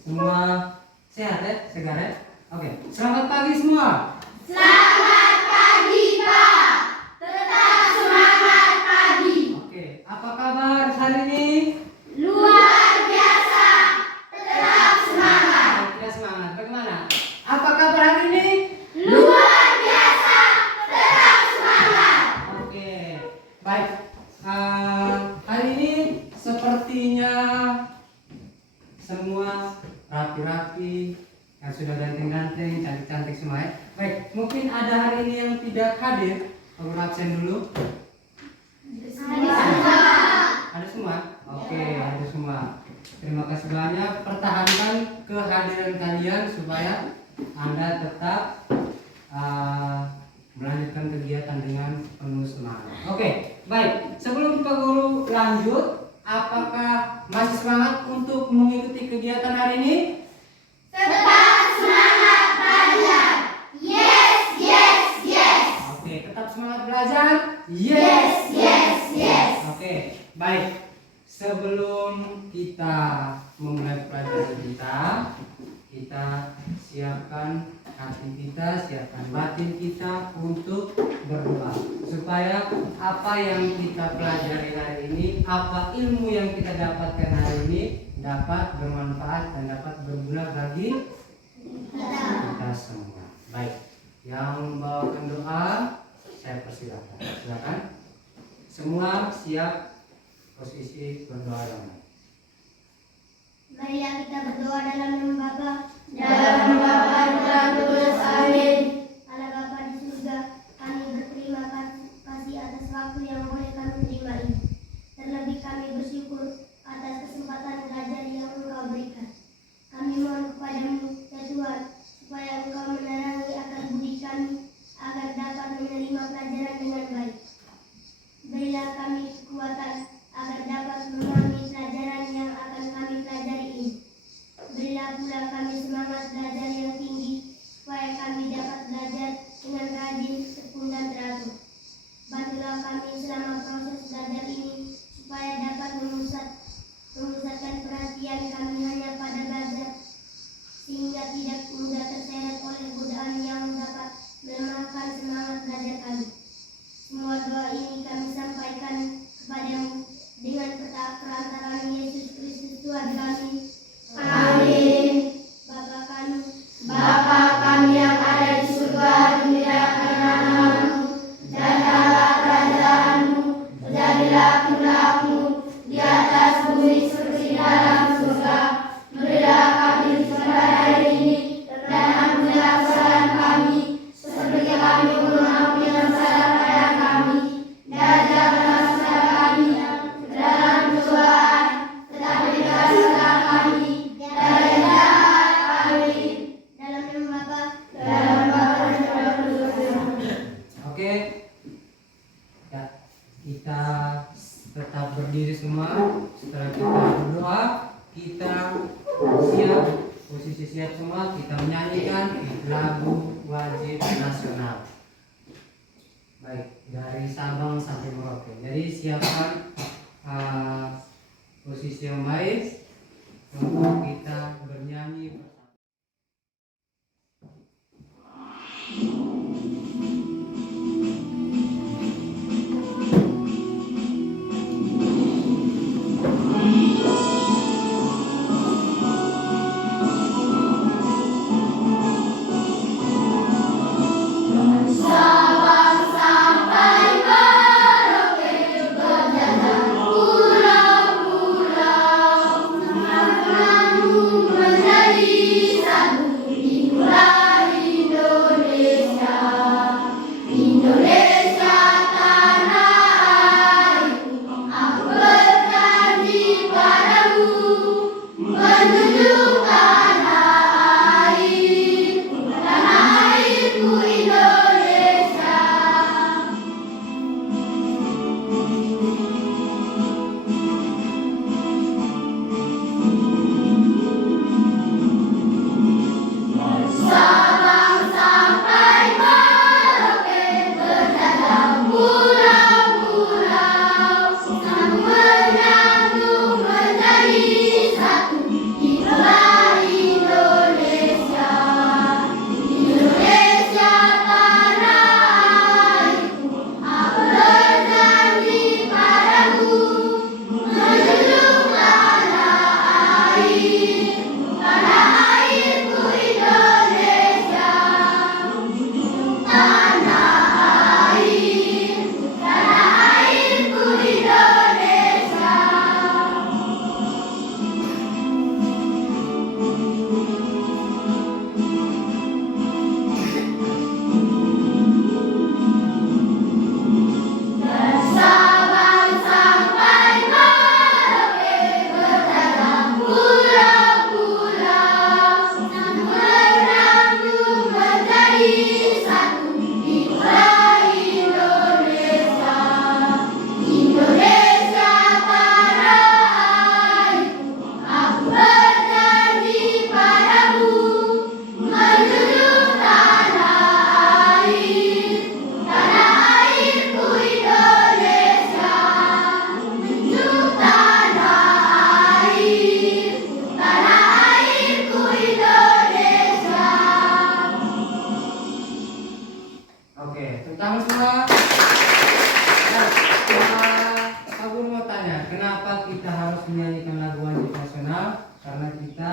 Semua sehat ya, segar ya? Oke, selamat pagi semua. Selamat pagi, Pak. Tetap semangat pagi. Oke, apa kabar hari ini? Luar biasa. Tetap semangat. Tidak semangat. Bagaimana? Apa kabar hari ini? Luar biasa. Tetap semangat. Oke, baik. Hari ini sepertinya semua rapi-rapi, yang sudah ganteng-ganteng, cantik-cantik semua ya. Baik, mungkin ada hari ini yang tidak hadir, aku absen dulu. Ada semua? Oke, ada semua. Terima kasih banyak. Pertahankan kehadiran kalian supaya Anda tetap melanjutkan kegiatan dengan penuh semangat. Oke, baik. Sebelum Pak Guru lanjut, apakah masih semangat untuk mengikuti kegiatan hari ini? Tetap semangat belajar. Yes, yes, yes. Oke, tetap semangat belajar? Yes, yes, yes. Oke, baik. Sebelum kita memulai pelajaran kita siapkan hati kita, siapkan batin kita untuk berdoa. Supaya apa yang kita pelajari hari ini, apa ilmu yang kita dapatkan hari ini dapat bermanfaat dan dapat berguna bagi kita semua. Baik, yang membawakan doa saya persilakan. Silakan. Semua siap posisi berdoa yang baik. Marilah kita berdoa dalam nama Bapa, dalam nama Bapa dan Putra dan Roh Kudus. Amin. Allah Bapa di surga, kami berterima kasih atas waktu yang boleh kami terima ini. Terlebih kami bersyukur atas kesempatan belajar yang Engkau berikan. Kami mohon kepadamu, ya Tuhan, supaya Engkau menerangi akal budi kami agar dapat menerima pelajaran dengan baik. Berilah kami kekuatan agar dapat memahami pelajaran yang akan kami pelajari ini. Berilah pula kami semangat belajar yang tinggi supaya kami dapat belajar dengan rajin, tekun dan teratur. Bantulah kami selama proses belajar ini supaya dapat memusatkan perhatian kami hanya pada belajar, sehingga tidak mudah terseret oleh godaan yang dapat melemahkan semangat belajar kami. Semua doa ini kami sampaikan kepadamu dengan perantaraan Yesus Kristus Tuhan kami. Amin. Bapa kami yang ada di surga, dimuliakan namamu, datanglah kerajaanmu, jadilah kehendakmu di atas bumi seperti di dalam surga. Berilah kami pada hari ini, dan ampunilah kesalahan kami, seperti kami mengampuni yang salah pada kami. Dan janganlah salah kami ke dalam pencobaan, tetapi bebaskanlah kami dari yang jahat. Amin. Dalam nama Bapa, dalam Bapa dan Roh Kudus. Oke. Ya, kita tetap berdiri semua. Setelah kita berdoa, kita siap, posisi siap semua. Kita menyanyikan lagu wajib nasional. Baik, dari Sabang sampai Merauke. Jadi siapkan posisi yang baik untuk kita bernyanyi bersama. Sabang sampai Merauke, berjalan pulau-pulau. Oke, tentang semua. Nah, Pak Guru mau tanya, kenapa kita harus menyanyikan lagu wajib nasional? Karena kita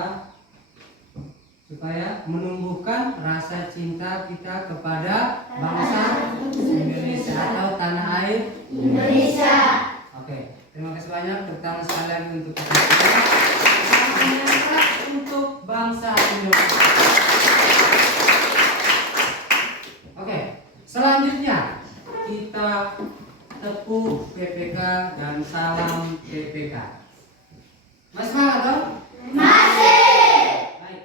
supaya menumbuhkan rasa cinta kita kepada bangsa Indonesia atau tanah air Indonesia. Oke, terima kasih banyak terutama sekalian untuk kita semua. Semangat untuk bangsa Indonesia. Oke, selanjutnya kita tepuk PPK dan salam PPK. Masih semangat dong? Masih. Baik.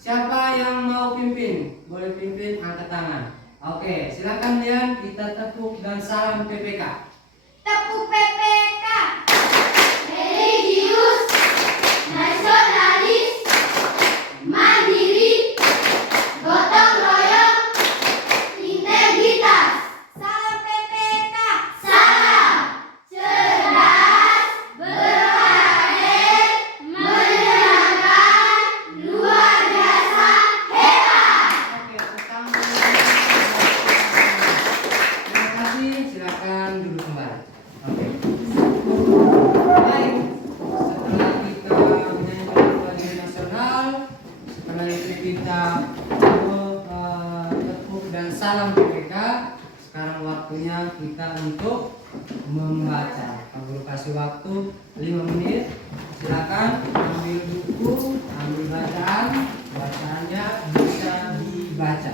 Siapa yang mau pimpin? Boleh pimpin, angkat tangan. Oke, silakan Lian, kita tepuk dan salam PPK. Tepuk PPK. Religius, nasionalis, mandiri, gotong royong, integritas. Salam PPK. Salam. Cerdas, berkarakter, menyenangkan, luar biasa, hebat. Oke, pertama. Terima kasih, silakan duduk kembali. Oke. Baik, setelah kita menyanyikan lagu wajib nasional, setelah itu kita tepuk dan salam PPK. Sekarang waktunya kita untuk membaca. Pak Guru kasih waktu 5 menit. Silakan ambil buku, ambil bacaan. Bacaannya bisa dibaca.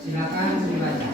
Silakan dibaca.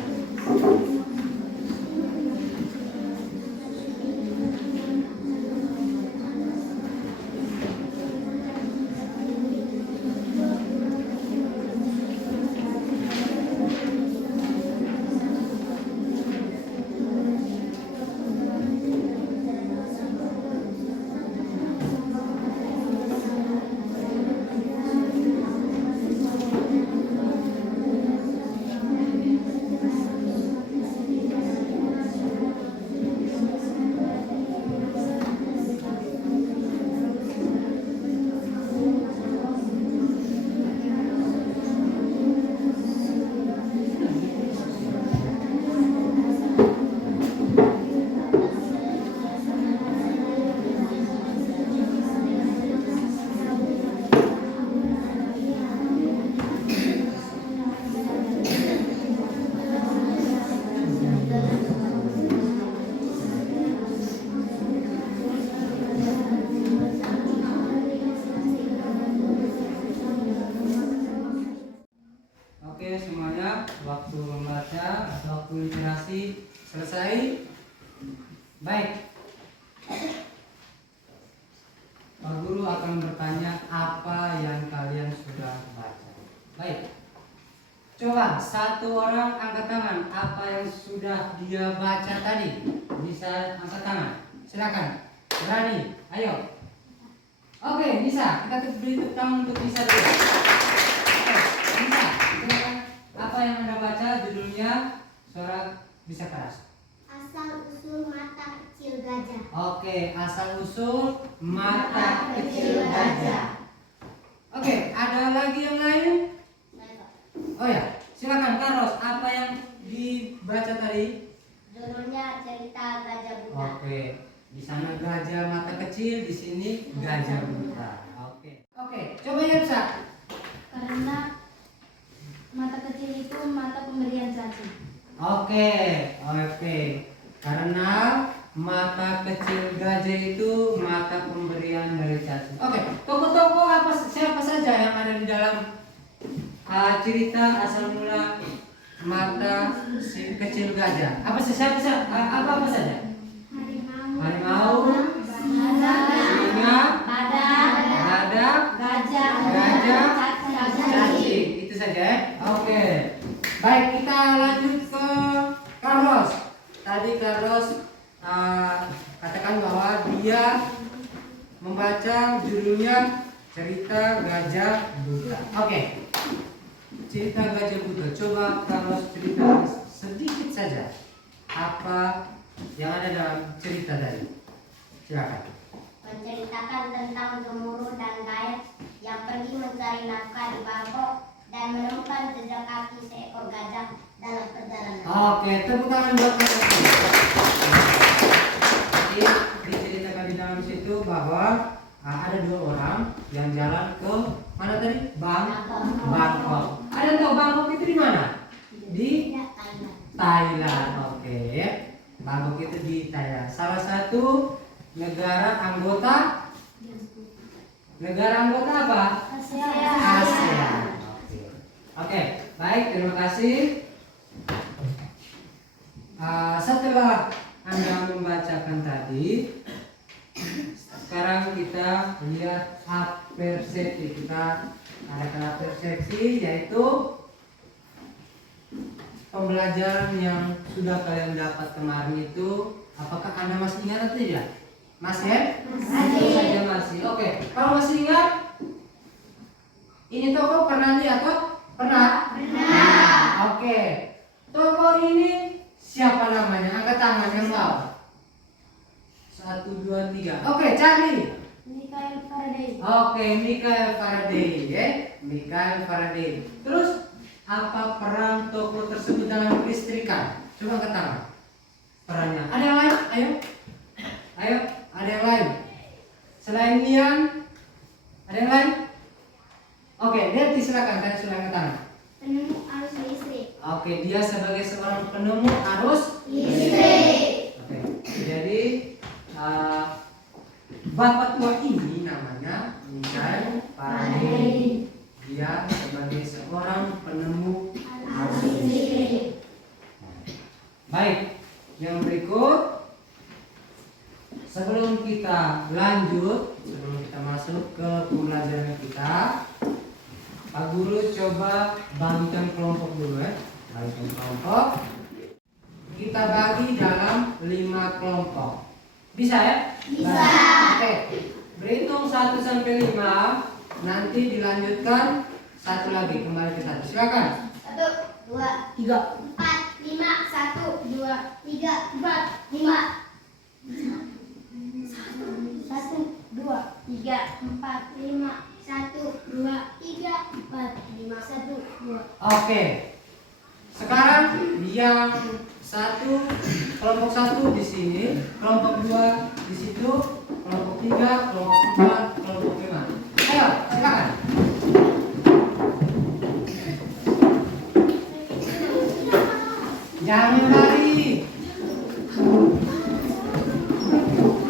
Oke, semuanya waktu membaca atau waktu literasi selesai. Baik. Pak Guru akan bertanya apa yang kalian sudah baca. Baik. Coba satu orang angkat tangan apa yang sudah dia baca tadi. Bisa angkat tangan. Silakan. Berani. Ayo. Oke, bisa. Kita beri tepuk tangan untuk bisa dulu. Oke, bisa. Silakan. Apa yang Anda baca judulnya? Suara bisa keras. Asal usul mata kecil gajah. Oke, asal usul mata kecil gajah. Oke, ada lagi yang lain? Oh ya, silakan Carlos. Apa yang dibaca tadi? Judulnya cerita gajah buta. Oke, Di sana gajah mata kecil, di sini gajah buta. Oke, coba ya bisa. Karena mata kecil itu mata pemberian caci. Oke. Karena mata kecil gajah itu mata pemberian dari cacing. Oke, tokoh-tokoh siapa saja yang ada di dalam cerita asal mula mata si kecil gajah? Apa saja? Harimau, singa, badak, gajah, cacing. Itu saja. Oke. Baik, kita lanjut ke Carlos. Tadi Carlos katakan bahwa dia membaca judulnya cerita gajah buta. Oke. Cerita gajah buta. Coba Carlos cerita sedikit saja apa yang ada dalam cerita tadi. Silakan. Menceritakan tentang gemuruh dan gayat yang pergi mencari nafkah di Bangkok dan menemukan jejak kaki seekor gajah dalam perjalanan. Oke, tepuk tangan buat mereka. Jadi diceritakan di dalam situ bahwa ada dua orang yang jalan ke mana tadi? Bangkok. Ada tahu Bangkok itu di mana? Di Thailand. Oke. Bangkok itu di Thailand. Salah satu negara anggota apa? ASEAN. Oke, baik, terima kasih. Setelah Anda membacakan tadi, sekarang kita lihat persepsi. Kita adakan persepsi, yaitu pembelajaran yang sudah kalian dapat kemarin itu. Apakah Anda masih ingat atau tidak? Masih? Tentu saja masih. Oke, kalau masih ingat, ini toko pernah lihat atau? Pernah? Oke. Toko ini siapa namanya? Angkat tangan yang bawah. 1, 2, 3. Oke, Charlie. Michael Faraday. Oke, Michael Faraday, ya. Michael Faraday. Terus apa peran toko tersebut dalam kelistrikan? Coba angkat tangan. Perannya. Ada yang lain? Ayo, ada yang lain. Selain Lian, ada yang lain? Oke, Deti silakan. Tadi sudah angkat tangan. Penemu arus listrik. Oke, dia sebagai seorang penemu arus Listrik. Oke, jadi bapak tua ini namanya Michael Faraday. Dia sebagai seorang penemu arus listrik. Baik, yang berikut sebelum kita lanjut, sebelum kita masuk ke pembelajaran kita, Pak Guru coba bagikan kelompok dulu ya. Bagikan kelompok. Kita bagi dalam 5 kelompok. Bisa ya? Bisa. Oke. Berhitung 1 sampai 5, nanti dilanjutkan satu lagi kembali ke 1. Silakan. 1, 2, 3. 4, 5, 1, 2, 3, 4, 5. 1, 2, 3, 4, 5. 1, 2, 3, 4, 5, 1, 2. Oke. Sekarang yang kelompok 1 di sini, kelompok 2 di situ, kelompok 3, kelompok 4, kelompok 5. Ayo, silakan. Jangan lari.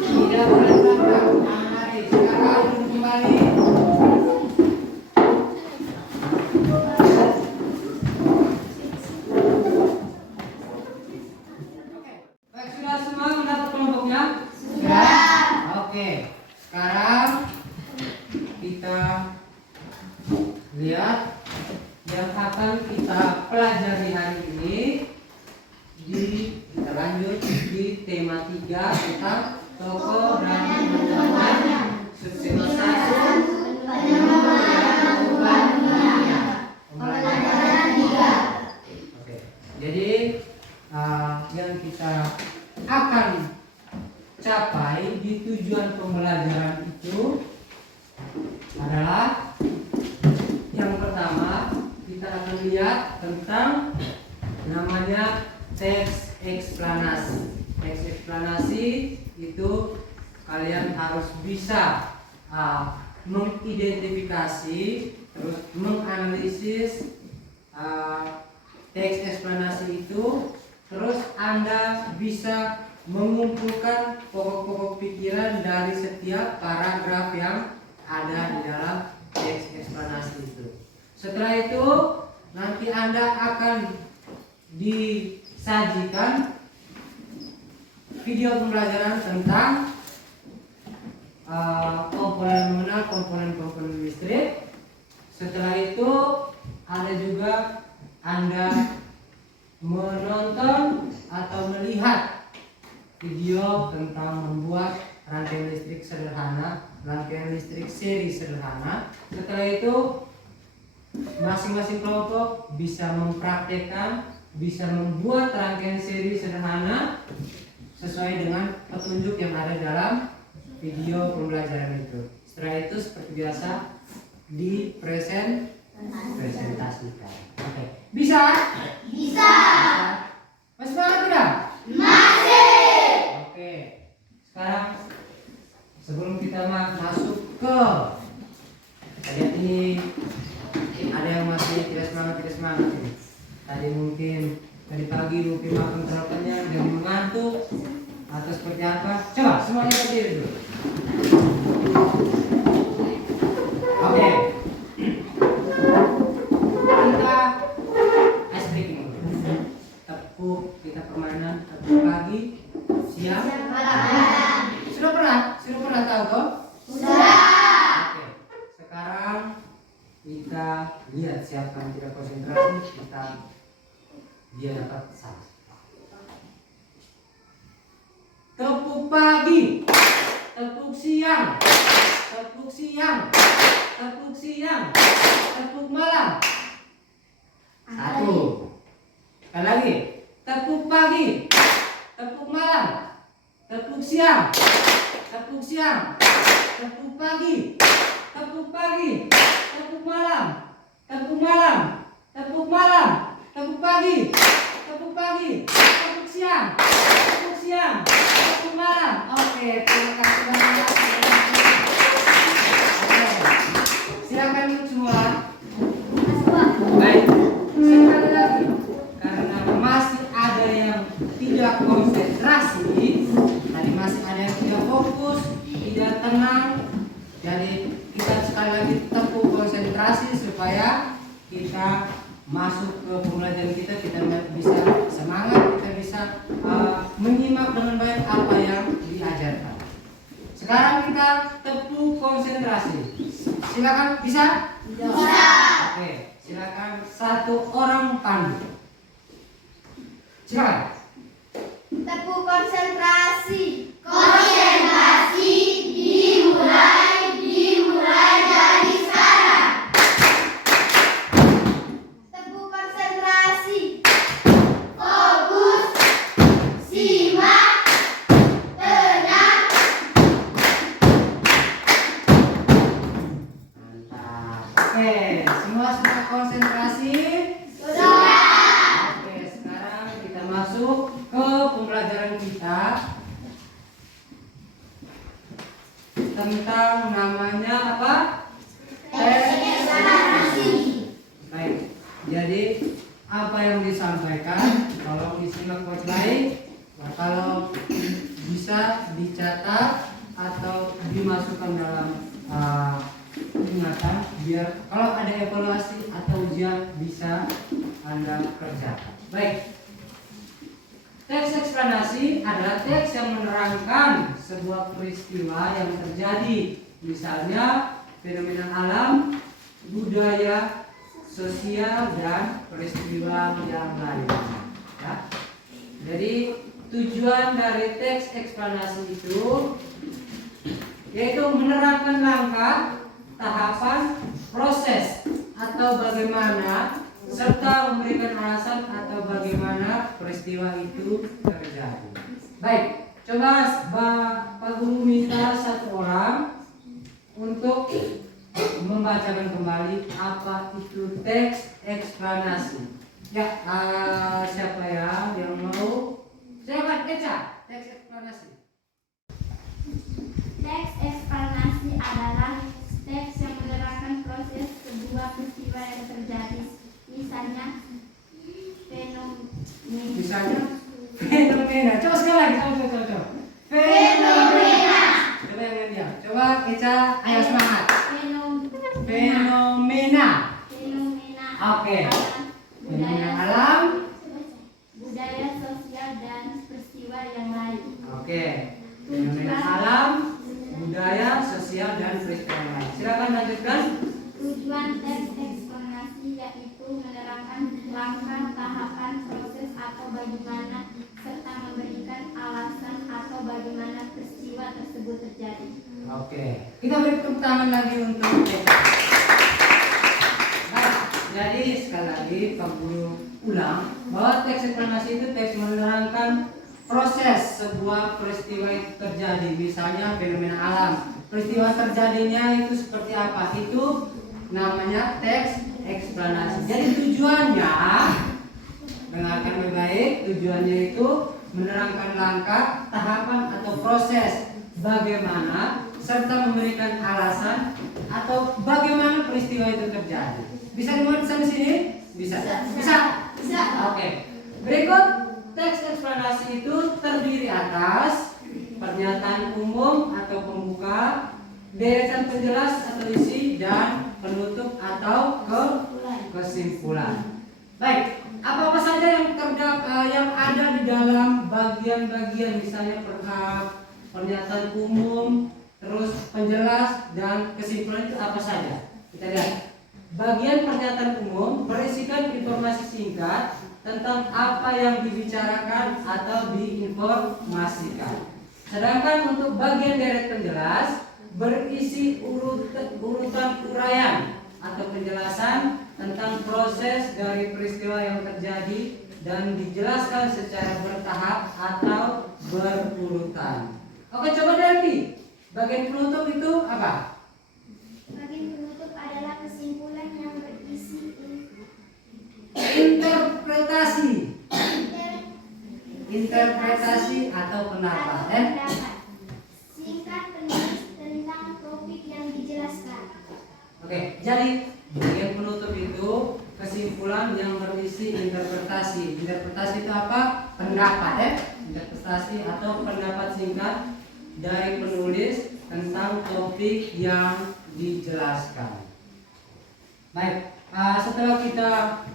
Tidak boleh melangkah. Jangan lari. Silakan duduk kembali. Baik, sudah semua mendapat kelompoknya? Sudah. Oke. Sekarang kita lihat yang akan kita pelajari hari ini. Kita lanjut di tema 3 tentang tokoh dan pengalaman suksesan pembelajaran 3. Oke. Jadi yang kita akan capai di tujuan pembelajaran itu adalah yang pertama, kita akan lihat tentang namanya teks eksplanasi. Teks eksplanasi itu kalian harus bisa mengidentifikasi, terus menganalisis teks eksplanasi itu, terus Anda bisa mengumpulkan pokok-pokok pikiran dari setiap paragraf yang ada di dalam teks eksplanasi itu. Setelah itu nanti Anda akan disajikan video pembelajaran tentang komponen mengenal komponen listrik. Setelah itu ada juga Anda menonton atau melihat video tentang membuat rangkaian listrik sederhana, rangkaian listrik seri sederhana. Setelah itu masing-masing kelompok bisa mempraktekkan, bisa membuat rangkaian seri sederhana sesuai dengan petunjuk yang ada dalam video pembelajaran itu. Setelah itu seperti biasa dipresentasikan. Oke. Bisa? Bisa. Masih semangat tidak? Masih. Oke. Sekarang sebelum kita masuk ke lihat ini, ada yang masih tidak semangat ini. Tadi pagi mungkin makan terlalu kenyang dan mengantuk atau seperti apa? Coba semuanya berdiri dulu. Oke. Kita ice breaking dulu. Tepuk kita permainan tepuk pagi, siang, Malam. Sudah pernah tahu kok? Sudah. Oke. Sekarang kita lihat siapa yang tidak konsentrasi, dia dapat satu. Tepuk pagi, tepuk siang, tepuk siang, tepuk siang, tepuk malam. Satu. Sekali lagi. Tepuk pagi, tepuk malam, tepuk siang, tepuk siang, tepuk pagi, tepuk pagi, tepuk malam, tepuk malam, tepuk malam, tepuk pagi, tepuk pagi, tepuk siang, tepuk siang, tepuk malam. Oke, terima kasih banyak. Oke, silakan duduk semua. Baik, sekali lagi, karena masih ada yang tidak konsentrasi, tadi masih ada yang tidak fokus, tidak tenang. Jadi kita sekali lagi tepuk konsentrasi supaya kita masuk ke pembelajaran kita bisa semangat, kita bisa menyimak dengan baik apa yang diajarkan. Sekarang kita tepuk konsentrasi. Silakan, bisa? Bisa. Oke, silakan satu orang pandu. Silakan. Tepuk konsentrasi. Konsentrasi dimulai dari sekarang. Tepuk konsentrasi. Fokus. Simak. Tenang. Mantap. Oke, semua sudah konsentrasi? Sudah. Oke, sekarang kita masuk ke pembelajaran kita tentang namanya apa? Eksplanasi. Baik. Jadi apa yang disampaikan tolong disimak baik-baik. Nah, kalau bisa dicatat atau dimasukkan dalam ingatan biar kalau ada evaluasi atau ujian bisa Anda kerjakan. Baik. Teks eksplanasi adalah teks yang menerangkan sebuah peristiwa yang terjadi, misalnya fenomena alam, budaya, sosial, dan peristiwa yang lainnya. Ya. Jadi tujuan dari teks eksplanasi itu yaitu menerangkan langkah, tahapan, proses atau bagaimana serta memberikan alasan atau bagaimana peristiwa itu terjadi. Baik, coba Pak Guru minta satu orang untuk membacakan kembali apa itu teks eksplanasi. Ya, siapa ya yang mau? Silakan Eca, teks eksplanasi. adalah teks yang menerangkan proses sebuah peristiwa yang terjadi. Misalnya Misalnya fenomena. Coba sekali lagi, coba. Fenomena. Coba yang dia. Coba Ica, ayo semangat. fenomena Fenomena. Oke. Fenomena budaya, alam. budaya sosial dan peristiwa yang lain. Oke. Fenomena alam, budaya, sosial dan peristiwa lain. Silakan lanjutkan. Tujuan teks eksplanasi yaitu menerangkan langkah, tahapan, proses atau bagaimana serta memberikan alasan atau bagaimana peristiwa tersebut terjadi. Oke. Kita beri tepuk tangan lagi untuk Eca. Baik. Jadi sekali lagi Pak Guru ulang bahwa teks eksplanasi itu teks menerangkan proses sebuah peristiwa itu terjadi. Misalnya fenomena alam. Peristiwa terjadinya itu seperti apa? Itu namanya teks eksplanasi. Jadi tujuannya, dengarkan baik-baik, tujuannya itu menerangkan langkah, tahapan atau proses bagaimana serta memberikan alasan atau bagaimana peristiwa itu terjadi. Bisa dimuat sampai sini? Bisa. Bisa. Oke. Berikut teks eksplanasi itu terdiri atas pernyataan umum atau pembuka, deretan penjelas atau isi, dan penutup atau kesimpulan. Baik, apa-apa saja yang ada di dalam bagian-bagian, misalnya pernyataan umum, terus penjelas dan kesimpulan itu apa saja? Kita lihat. Bagian pernyataan umum berisikan informasi singkat tentang apa yang dibicarakan atau diinformasikan. Sedangkan untuk bagian deret penjelas berisi urutan uraian atau penjelasan tentang proses dari peristiwa yang terjadi dan dijelaskan secara bertahap atau berurutan. Oke, coba Delvi. Bagian penutup itu apa? Bagian penutup adalah kesimpulan yang berisi interpretasi atau pendapat. Singkat penulis tentang topik yang dijelaskan. Oke, jadi bagian penutup itu kesimpulan yang berisi interpretasi. Interpretasi itu apa? Pendapat ya. Interpretasi atau pendapat singkat dari penulis tentang topik yang dijelaskan. Baik, setelah kita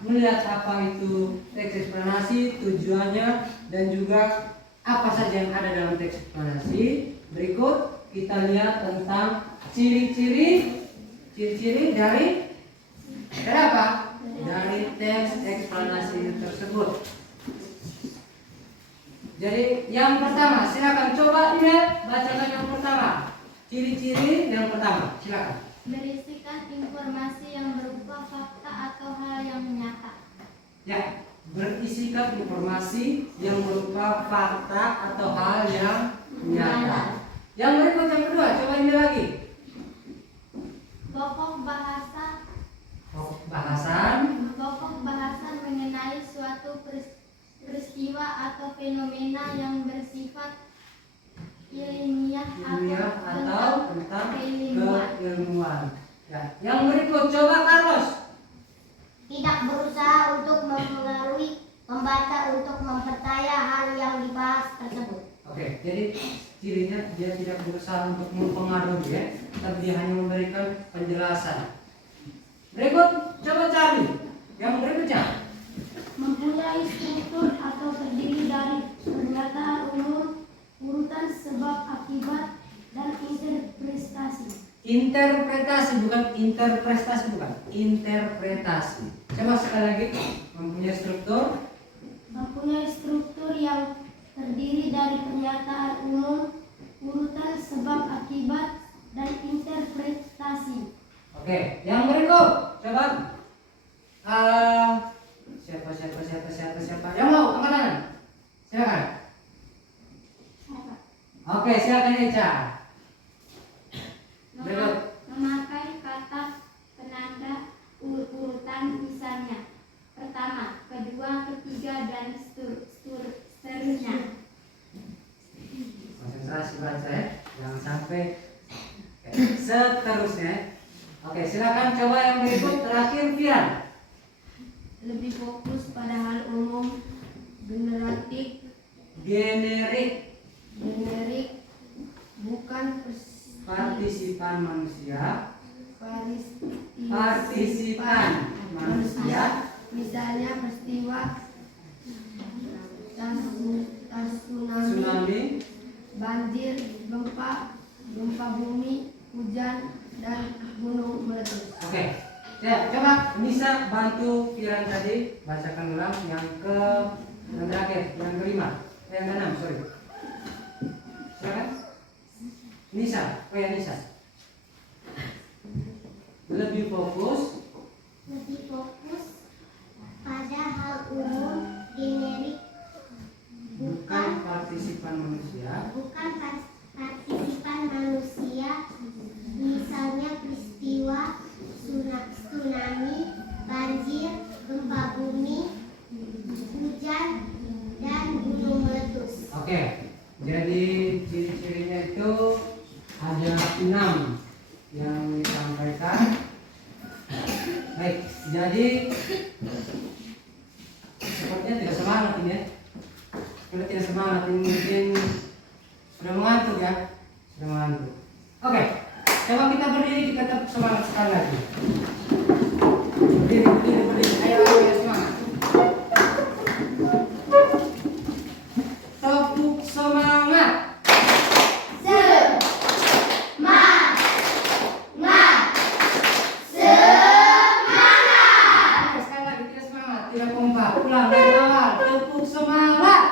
melihat apa itu teks eksplanasi, tujuannya, dan juga apa saja yang ada dalam teks eksplanasi, berikut kita lihat tentang ciri-ciri dari apa? Dari teks eksplanasi tersebut. Jadi yang pertama, silakan coba lihat, bacakan yang pertama. Ciri-ciri yang pertama, silakan. Berisikan informasi yang berupa fakta atau hal yang nyata. Ya, berisikan informasi yang berupa fakta atau hal yang nyata. Yang berikut yang kedua, coba ini lagi. Pokok bahasan mengenai suatu peristiwa atau fenomena yang bersifat ilmiah atau tentang keilmuan. keilmuan. Ya. Yang berikut, coba Carlos. Tidak berusaha untuk mempengaruhi pembaca untuk mempercaya hal yang dibahas tersebut. Oke, jadi cirinya dia tidak berusaha untuk mempengaruhi ya, tapi dia hanya memberikan penjelasan. Berikut, coba cari yang berikutnya. Mempunyai struktur atau terdiri dari pernyataan umum, urutan sebab akibat, dan interpretasi. Interpretasi bukan interpretasi, bukan interpretasi. Coba sekali lagi, mempunyai struktur yang terdiri dari pernyataan umum, urutan sebab akibat, dan interpretasi. Oke, yang berikut, coba siapa yang mau angkat tangan? Silakan. Oke, silakan Eca. Berikut. Memakai kata penanda urutan, misalnya pertama, kedua, ketiga, dan seterusnya. Konsentrasi baca ya, jangan sampai seterusnya. Oke, silakan coba yang berikut terakhir Fian. Lebih fokus pada hal umum, generatif, Generik, bukan partisipan manusia. partisipan Manusia. Misalnya peristiwa tsunami, Tsunami. banjir, gempa bumi, hujan, dan gunung meletus. Oke. Ya, coba Nisa bantu Firan tadi bacakan ulang yang terakhir, yang kelima, yang keenam, sorry. Silakan. Nisa, Nisa. Lebih fokus pada hal umum, generik, bukan partisipan manusia. partisipan manusia, misalnya peristiwa tsunami, banjir, gempa bumi, hujan, dan gunung meletus. Oke. Jadi ciri-cirinya itu ada 6 yang disampaikan. Baik, jadi sepertinya tidak semangat ini ya. Sudah tidak semangat ini, mungkin sudah mengantuk ya. Sudah mengantuk. Oke, coba kita berdiri, kita tetap semangat sekali lagi. Berdiri. Ayo semangat. Tepuk semangat. Sekali lagi tidak semangat, tidak kompak. Ulang dari awal. Tepuk semangat.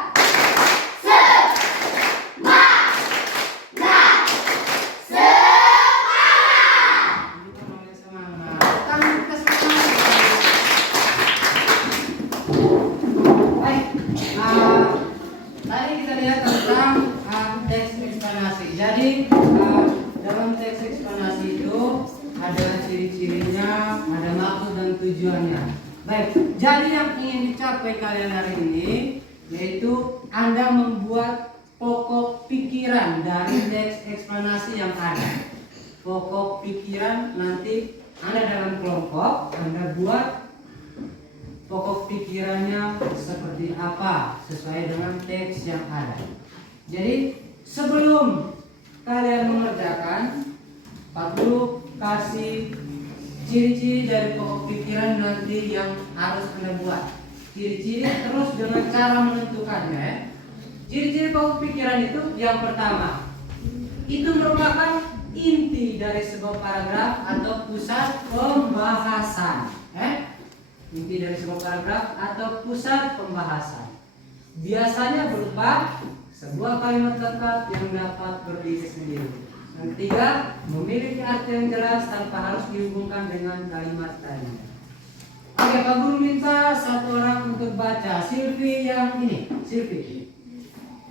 Tadi kita lihat tentang teks eksplanasi. Jadi dalam teks eksplanasi itu ada ciri-cirinya, ada maksud dan tujuannya. Baik, jadi yang ingin dicapai kalian hari ini yaitu Anda membuat pokok pikiran dari teks eksplanasi yang ada. Pokok pikiran nanti Anda dalam kelompok, Anda buat pokok pikirannya seperti apa sesuai dengan teks yang ada. Jadi sebelum kalian mengerjakan, Pak Guru kasih ciri-ciri dari pokok pikiran nanti yang harus Anda buat. Ciri-ciri terus dengan cara menentukannya. Ciri-ciri pokok pikiran itu yang pertama, itu merupakan inti dari sebuah paragraf atau pusat pembahasan. Inti dari sebuah paragraf atau pusat pembahasan. Biasanya berupa sebuah kalimat lengkap yang dapat berdiri sendiri. Yang ketiga, memiliki arti yang jelas tanpa harus dihubungkan dengan kalimat lainnya. Oke, Pak Guru minta satu orang untuk baca. Silvi yang ini. Silvi.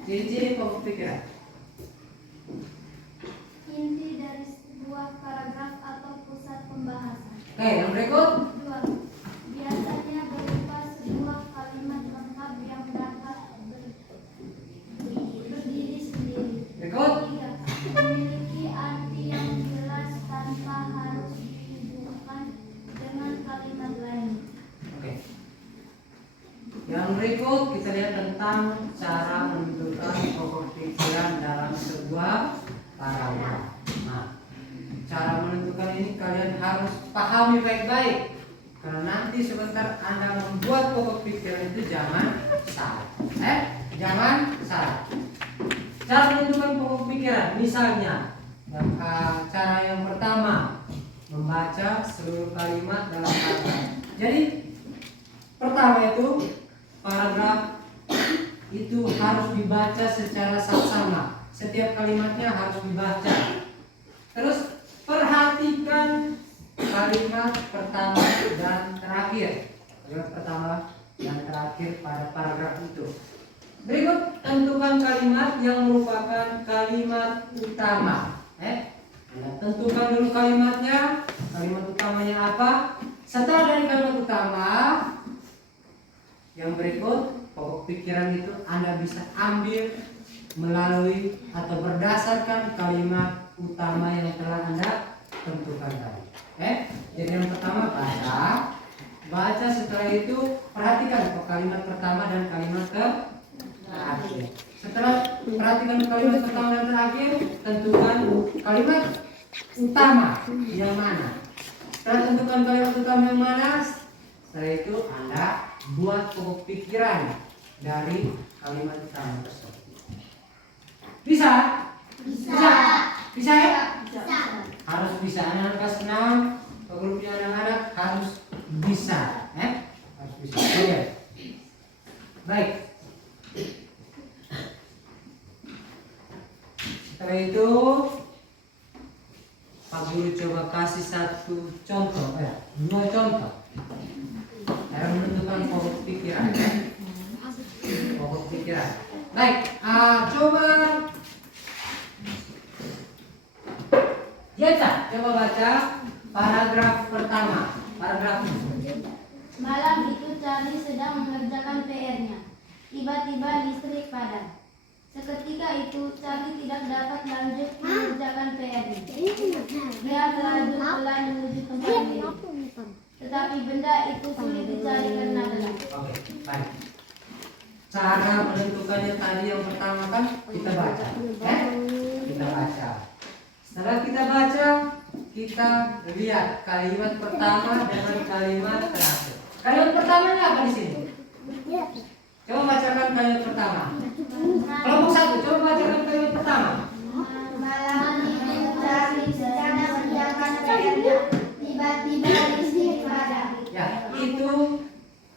Ciri-ciri pokok pikiran. Inti dari sebuah paragraf atau pusat pembahasan. Oke, yang berikut. 2. Biasanya berupa sebuah kalimat lengkap yang dapat berdiri sendiri. Berikut. 3. Memiliki arti yang jelas tanpa harus dihubungkan dengan kalimat lain. Oke. Yang berikut kita lihat tentang cara menentukan pokok pikiran dalam sebuah paragraf. Nah, cara menentukan ini kalian harus pahami baik-baik. Karena nanti sebentar Anda membuat pokok pikiran itu jangan salah. Jangan salah. Cara menentukan pokok pikiran, misalnya cara yang pertama, membaca seluruh kalimat dalam paragraf. Jadi pertama itu paragraf itu harus dibaca secara saksama. Setiap kalimatnya harus dibaca. Terus perhatikan kalimat pertama dan terakhir. Kalimat pertama dan terakhir pada paragraf itu. Berikut tentukan kalimat yang merupakan kalimat utama. Anda tentukan dulu kalimatnya. Kalimat utamanya apa? Setelah dari kalimat utama, yang berikut pokok pikiran itu Anda bisa ambil melalui atau berdasarkan kalimat utama yang telah Anda tentukan tadi. Jadi yang pertama baca, setelah itu perhatikan kalimat pertama dan kalimat terakhir. Setelah perhatikan kalimat pertama dan terakhir, tentukan kalimat utama yang mana. Setelah tentukan kalimat utama yang mana, setelah itu Anda buat pokok pikiran dari kalimat utama tersebut. Bisa? Bisa ya? Harus bisa. Anak-anak kelas 6, grupnya anak-anak harus bisa, harus bisa. Oke. Baik. Setelah itu Pak Guru coba kasih satu contoh, dua contoh dalam menentukan pokok pikiran. Pokok pikiran. Baik, coba coba baca paragraf pertama. Paragraf Malam itu Charlie sedang mengerjakan PR-nya. Tiba-tiba listrik padam. Seketika itu Charlie tidak dapat lanjut mengerjakan PR-nya. Dia melaju pelan menuju tempat lain. Tetapi benda itu sulit dicari karena gelap. Oke, baik. Cara menentukannya tadi yang pertama kan kita baca, kita baca. Setelah kita baca, kita lihat kalimat pertama dengan kalimat terakhir. Kalimat pertamanya apa di sini? Coba bacakan kalimat pertama. Kelompok 1, coba bacakan kalimat pertama. Malam itu Charlie sedang mengerjakan PR-nya. Tiba-tiba listrik padam. Ya, itu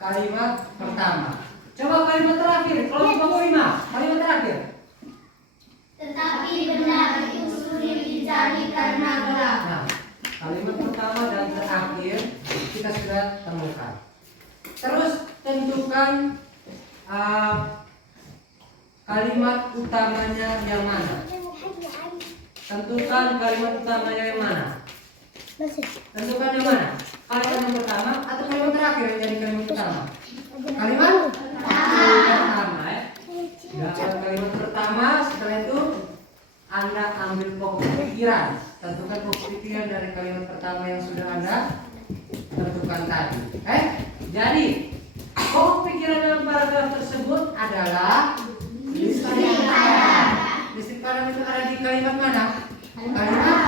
kalimat pertama. Coba kalimat terakhir, kelompok 5, kalimat terakhir. Tetapi benda itu sulit dicari karena gelap. Nah, kalimat pertama dan terakhir kita sudah temukan. Terus tentukan kalimat utamanya yang mana. Tentukan kalimat utamanya yang mana. Tentukan yang mana. Kalimat yang pertama atau kalimat terakhir yang jadi kalimat utama. Kalimat pertama ya. Dapat kalimat pertama, setelah itu Anda ambil pokok pikiran. Tentukan pokok pikiran dari kalimat pertama yang sudah Anda tentukan tadi. Jadi pokok pikiran dalam paragraf tersebut adalah listrik padam. Listrik padam itu ada di kalimat mana? Kalimat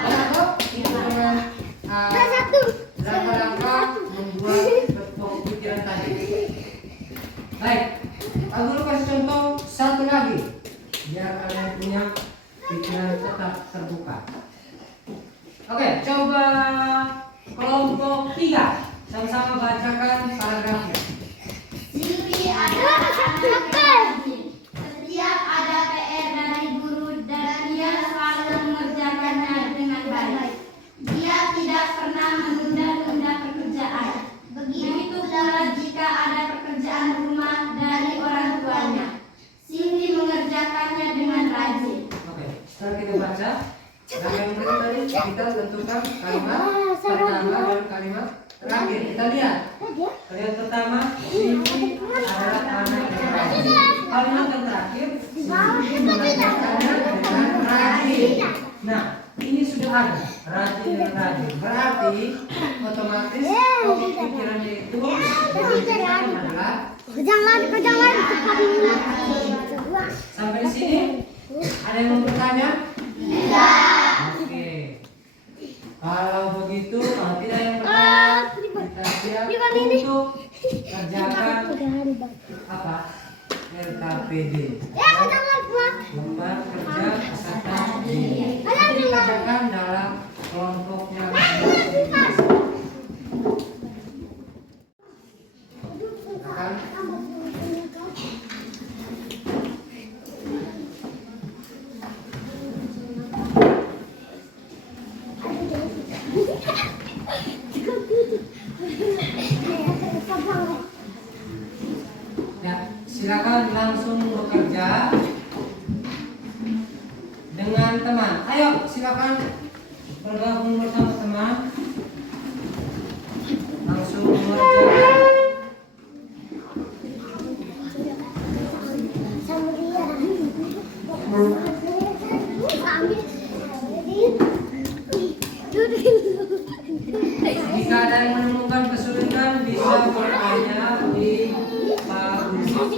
atau itu dengan langkah-langkah membuat pokok pikiran tadi. Baik, Pak Guru kasih contoh satu lagi biar kalian punya pikiran tetap terbuka. Oke, coba kelompok 3 sama-sama bacakan paragrafnya. Siri adalah anak yang rajin. Setiap ada PR dari guru dan dia selalu mengerjakannya dengan baik. Dia tidak pernah menunda-nunda pekerjaan. Begitu pula jika ada pekerjaan rumah dari orang tuanya. Siri mengerjakannya dengan rajin. Oke, setelah kita baca dan yang tadi kita tentukan kalimat pertama dan kalimat terakhir. Kita lihat kalimat pertama, Siri adalah anak yang rajin. Kalimat yang terakhir, Siri mengerjakannya dengan rajin. Nah, ini sudah ada rajin dengan rajin. Berarti otomatis pokok pikirannya itu adalah sampai di sini. Ada yang mau bertanya? Oke. Kalau begitu, kalau tidak yang bertanya, kita siap untuk kerjakan apa? LKPD. Lembar kerja peserta didik. Dikerjakan dalam kelompoknya masing-masing. Silakan. Ya, silakan langsung bekerja dengan teman. Ayo, silakan bergabung bersama teman. Langsung mengerjakan. Jika ada yang menemukan kesulitan bisa bertanya di Pak Guru.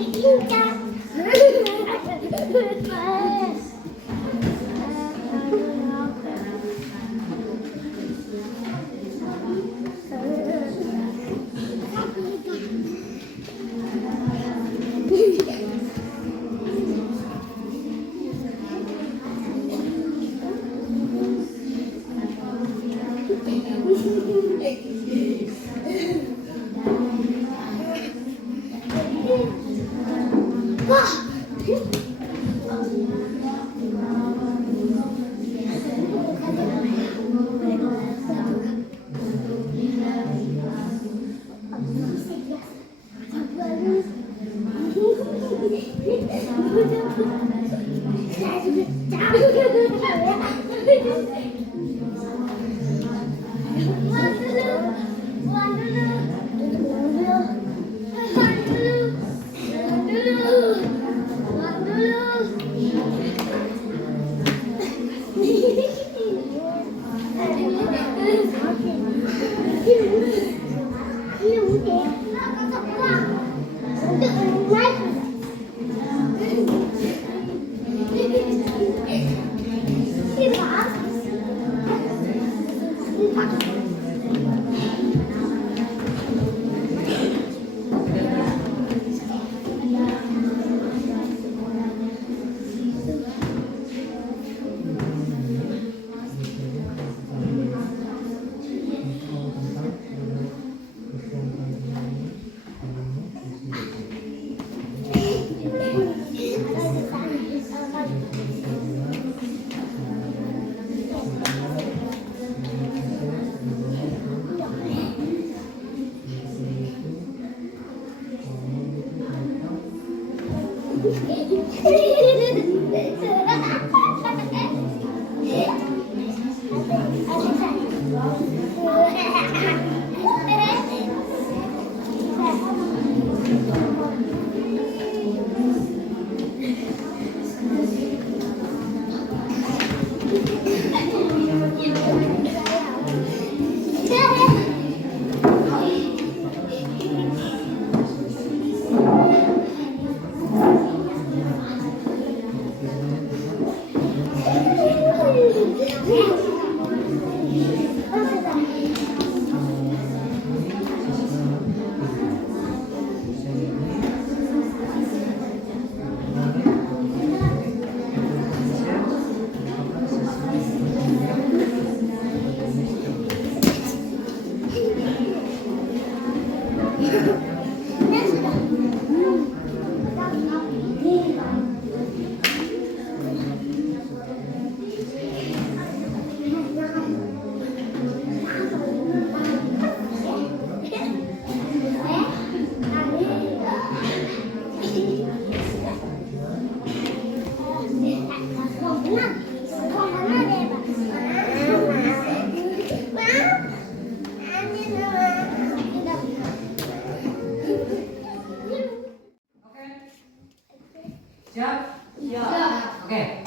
Siap? Siap. Oke.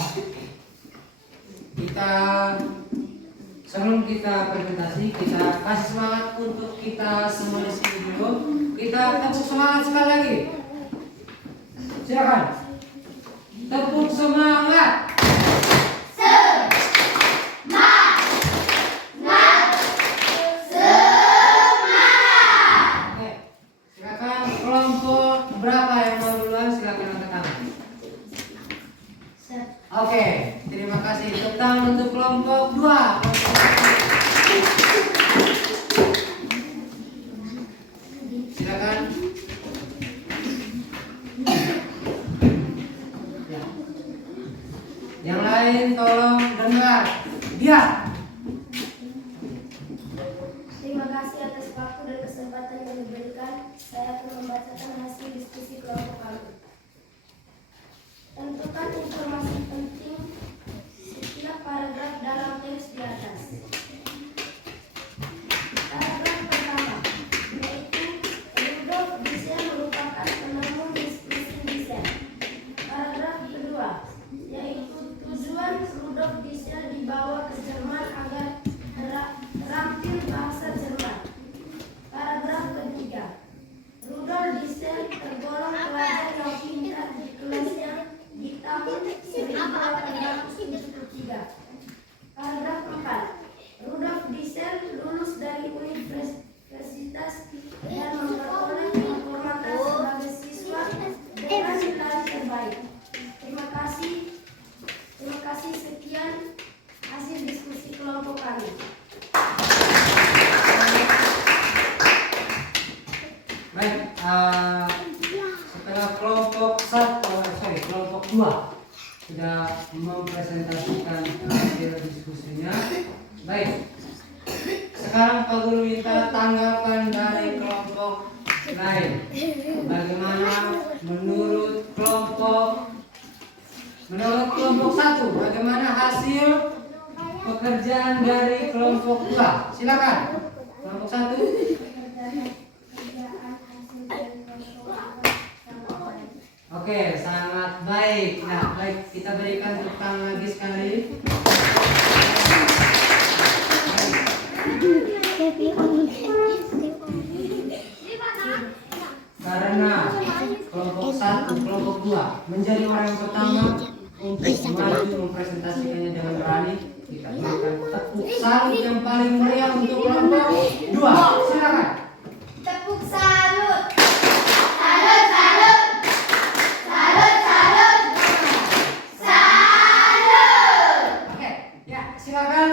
Sebelum kita presentasi, kita kasih semangat untuk kita semua di sini dulu. Kita tepuk semangat sekali lagi. Silakan. Tepuk semangat. Oke. Silakan kelompok berapa yang mau duluan, silakan angkat tangan. Oke, terima kasih. Tepuk tangan untuk kelompok 2. Silakan. Ya. Yang lain tolong dengar. Dia. Terima kasih atas waktu dan kesempatan yang diberikan. Saya akan membacakan hasil diskusi kelompok kami. Tentukan informasi penting setiap paragraf dalam teks di atas. Paragraf pertama, yaitu Rudolf Diesel merupakan penemu mesin diesel. Paragraf kedua, yaitu tujuan Rudolf Diesel dibawa ke Jerman Baik. Sekarang Pak Guru minta tanggapan dari kelompok lain. Bagaimana menurut kelompok satu? Bagaimana hasil pekerjaan dari kelompok 2? Silakan. Kelompok 1. Oke, sangat baik. Nah, baik, kita berikan tepuk tangan lagi sekali. Karena kelompok 1, kelompok 2 menjadi orang yang pertama untuk maju mempresentasikannya dengan berani, kita berikan tepuk salut yang paling meriah untuk kelompok 2. Silakan. Tepuk salut. Salut, salut. Salut, salut. Salut. Oke, ya silakan.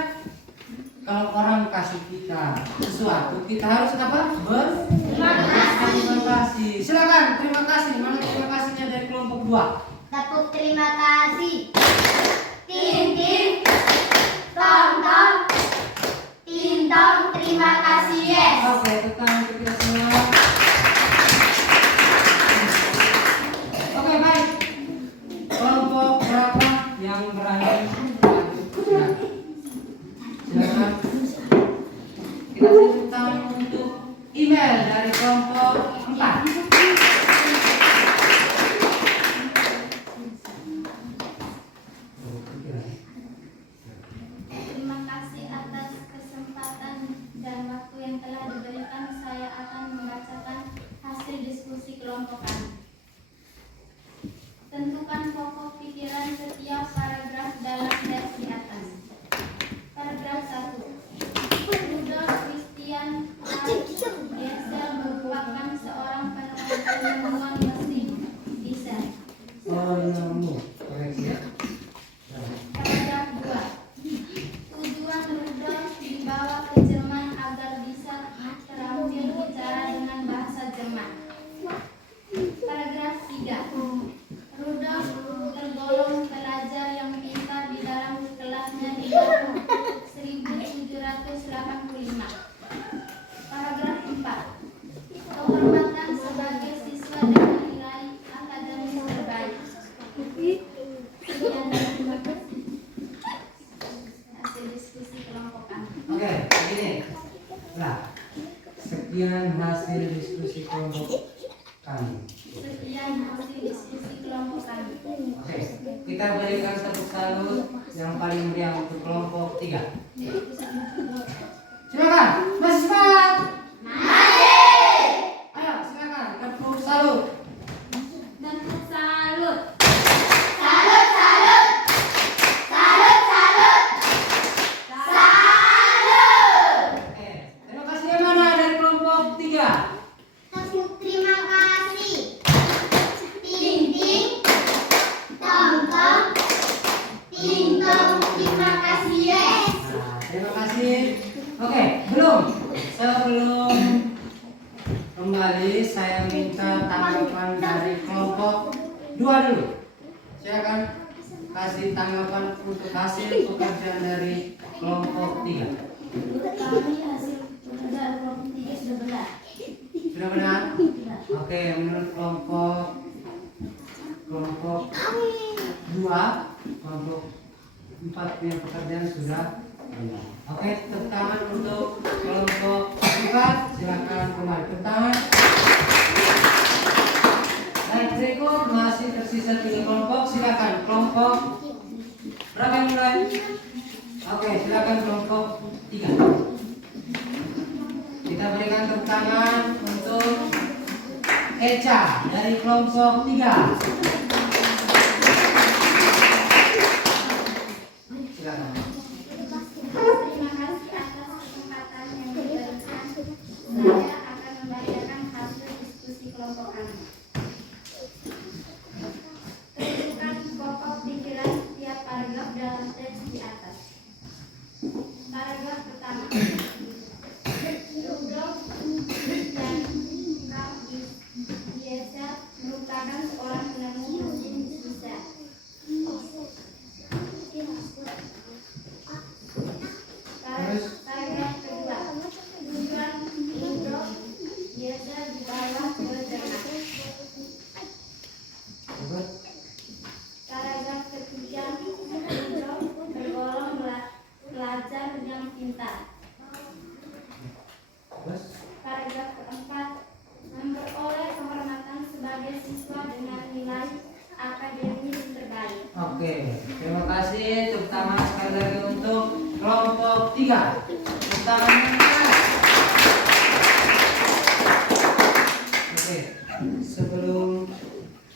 Kalau orang kasih kita sesuatu, kita harus apa? Terima kasih. Silakan, terima kasih. Mana terima kasihnya dari kelompok 2? Tepuk terima kasih. Tin, tin. Tong, tong. Tin, tong. Terima kasih, yes. Oke, tetap untuk kita semua. Oke, baik. Kelompok berapa yang berani maju? Nah, silakan. Kita tepuk tangan untuk email dari kelompok 4. Terima kasih atas kesempatan dan waktu yang telah diberikan. Saya akan membacakan hasil diskusi kelompok kami. Tentukan pokok pikiran setiap paragraf dalam teks di atas. Paragraf 1. Rudolf Christian Gesell merupakan seorang penemuan mesin diesel. Oh, nemu. Koreksi ya. Paragraf 2. Tujuan Rudolf dibawa ke Jerman agar bisa terampil bicara dengan bahasa Jerman. Paragraf 3. Rudolf tergolong pelajar yang pintar di dalam kelasnya di tahun 1785. Paragraf 4. Kehormatan sebagai siswa dengan nilai akademis terbaik. Sekian dan terima kasih. Hasil diskusi kelompok kami. Oke, begini. Nah, sekian hasil diskusi kelompok kami. Sekian hasil diskusi kelompok kami. Oke, kita berikan tepuk salut yang paling meriah untuk kelompok 3. Silakan, masih semangat? Masih. Ayo, silakan, tepuk salut. Dan salut. Salut, salut. Salut, salut. Salut. Oke, terima kasih yang mana dari kelompok 3? Tepuk terima kasih. Ting, ting. Tong, tong. Ting, tong. Terima kasih, yes. Nah, terima kasih. Oke, sebelum kembali saya minta tanggapan dari kelompok 2 dulu. Silakan kasih tanggapan untuk hasil pekerjaan dari kelompok 3. Kami hasil pekerjaan kelompok 3 sudah benar. Sudah benar? Oke, menurut kelompok 2, kelompok 4 punya pekerjaan sudah benar. Oke, tepuk tangan untuk kelompok 4. Silakan kembali tepuk tangan. Baik, berikut masih tersisa 3 kelompok. Silakan kelompok berapa yang mulai? Oke, silakan kelompok 3. Kita berikan tepuk tangan untuk Eca dari kelompok 3. Silakan. Terima kasih atas kesempatan yang diberikan. Saya akan membacakan hasil diskusi kelompok kami. Tentukan pokok pikiran setiap paragraf dalam teks di atas. Paragraf pertama. Rudolf dan Karl Diesel merupakan seorang penemu mesin diesel. untuk kelompok 3. Tepuk tangan. Oke, sebelum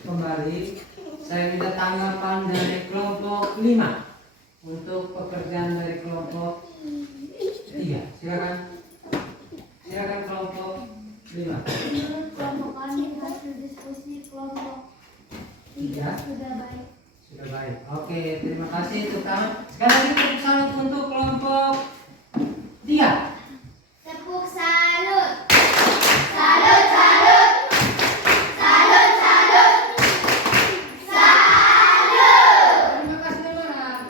kembali saya minta tanggapan dari kelompok 5 untuk pekerjaan dari kelompok 3. Silakan. Silakan kelompok 5. Menurut kelompok kami hasil diskusi kelompok 3 sudah baik. Sudah baik. Oke, terima kasih tepuk tangan. Sekali lagi tepuk salut untuk kelompok 3. Tepuk salut. Salut, salut. Salut, salut. Salut. Terima kasih teman-teman.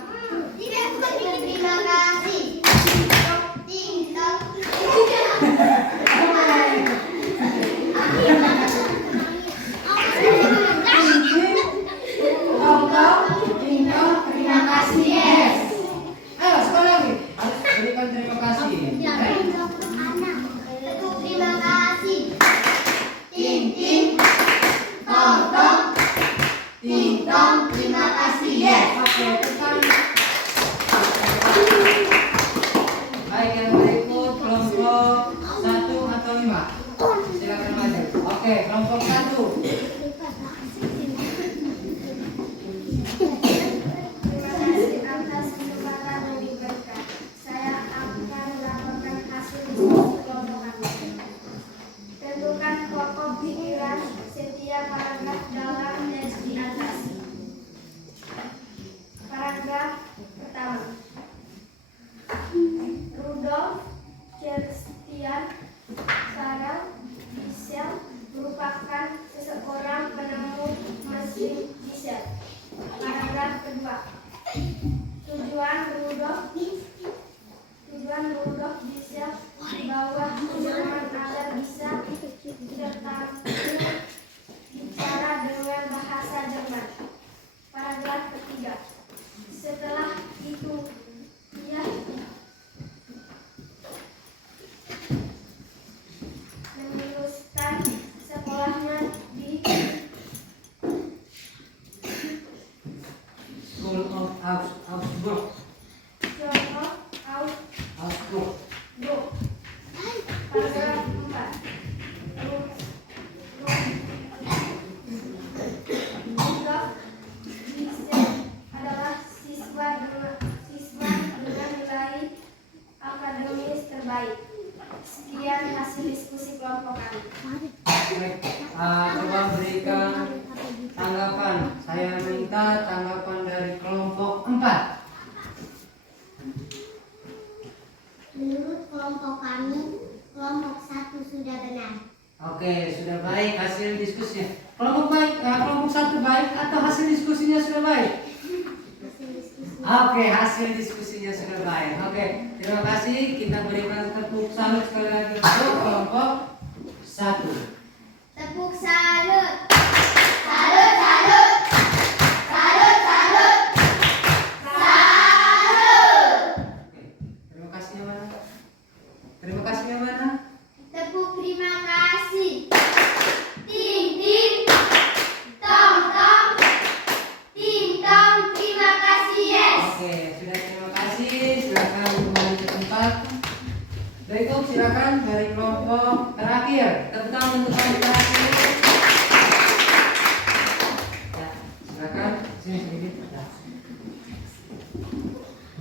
Tidak terima kasih. Ting tong. Terima kasih. Yes. Ayo sekali lagi. Harus berikan terima kasih. Tepuk terima kasih. Ting ting. Tong tong. Ting tong. Terima kasih. Yes. Oke, tekan. Baik, yang berikut kelompok 1 atau 5. Silakan maju. Oke, kelompok 1. Terima kasih atas kesempatan yang diberikan. Saya akan melaporkan hasil diskusi kelompok kami. Tentukan pokok pikiran setiap paragraf dalam teks di atas. Paragraf pertama. Rudolf Christian Karel Diesel merupakan seseorang penemu mesin diesel. Paragraf kedua. Tujuan Rudolf Diesel dibawa ke Jerman agar bisa tertampil bicara dengan bahasa Jerman. Paragraf ketiga. Setelah itu ia meneruskan sekolahnya di School of Augsburg. Contoh Augsburg. Paragraf 4. Rudolf Diesel adalah siswa dengan nilai akademis terbaik. Sekian hasil diskusi kelompok kami. Baik, coba berikan tanggapan. Saya minta tanggapan dari kelompok 4. Menurut kelompok kami, kelompok 1 sudah benar. Oke, sudah baik hasil diskusinya. Kelompok baik, kelompok 1 baik atau hasil diskusinya sudah baik? Hasil diskusi. Oke, hasil diskusinya sudah baik. Oke, terima kasih. Kita berikan tepuk salut sekali lagi untuk kelompok 1. Tepuk salut. Salut, salut. Salut, salut. Salut. Oke, terima kasihnya mana? Terima kasihnya mana? Tepuk terima kasih. Ting ting. Tong tong. Ting tong. Terima kasih, yes. Oke, sudah terima kasih. Silakan kembali ke tempat. Berikut silakan dari kelompok terakhir. Tepuk tangan untuk kelompok terakhir. Ya, silakan sini sedikit. Ya.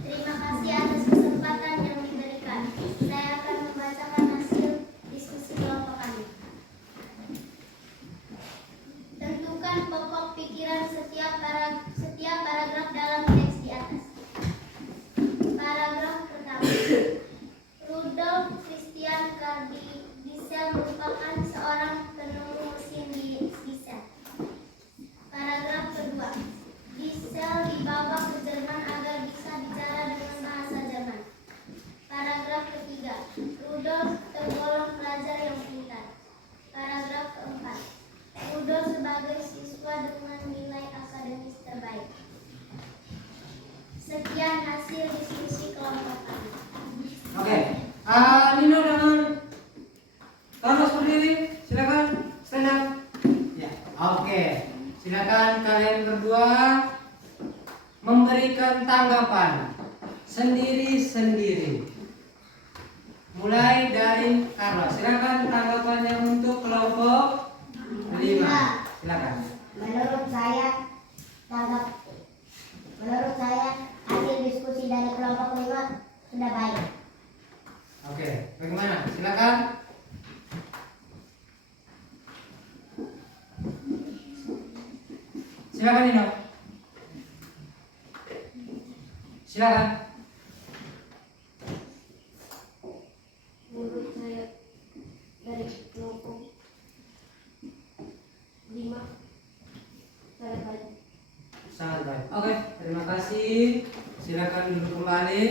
Terima kasih atas kesempatan yang diberikan. Saya akan membacakan hasil diskusi kelompok kami. Tentukan pokok pikiran setiap paragraf dalam teks di atas. Paragraf pertama. Rudolf Christian Karl Diesel merupakan seorang penemu mesin diesel. Paragraf kedua. Diesel dibawa ke Jerman agar bisa bicara dengan bahasa Jerman. Paragraf ketiga. Rudolf tergolong pelajar yang pintar. Paragraf keempat. Rudolf sebagai siswa dengan nilai akademis terbaik. Sekian hasil diskusi kelompok kami. Oke, Nino dengan Carlos berdiri, silakan stand up. Ya, oke, silakan kalian berdua memberikan tanggapan sendiri-sendiri. Mulai dari Carlo. Silakan tanggapannya untuk kelompok 5. Silakan. Menurut saya hasil diskusi dari kelompok 5 sudah baik. Oke, bagaimana? Silakan. Silakan Nino. Silakan. Menurut saya dari kelompok 5 sangat baik. Sangat baik. Oke, terima kasih. Silakan duduk kembali.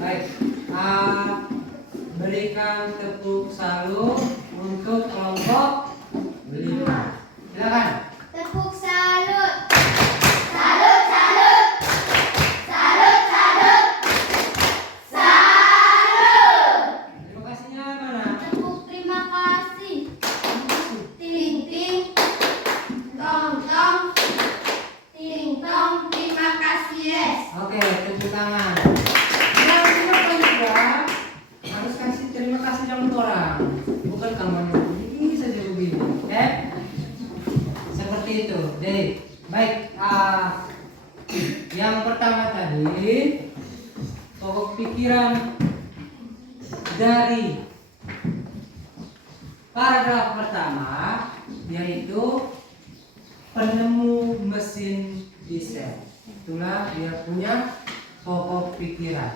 Baik. Berikan tepuk salut untuk kelompok 5. Silakan. Tepuk salut. Terima kasihnya mana? Tepuk terima kasih. Ting ting. Tong tong. Ting tong. Terima kasih yes. Oke, tepuk tangan. Yang kita juga harus kasih terima kasih sama orang, bukan kamu ini saja begini, oke? Seperti itu. Jadi, baik. Yang pertama tadi pokok pikiran dari paragraf pertama yaitu penemu mesin diesel. Itulah dia punya pokok pikiran.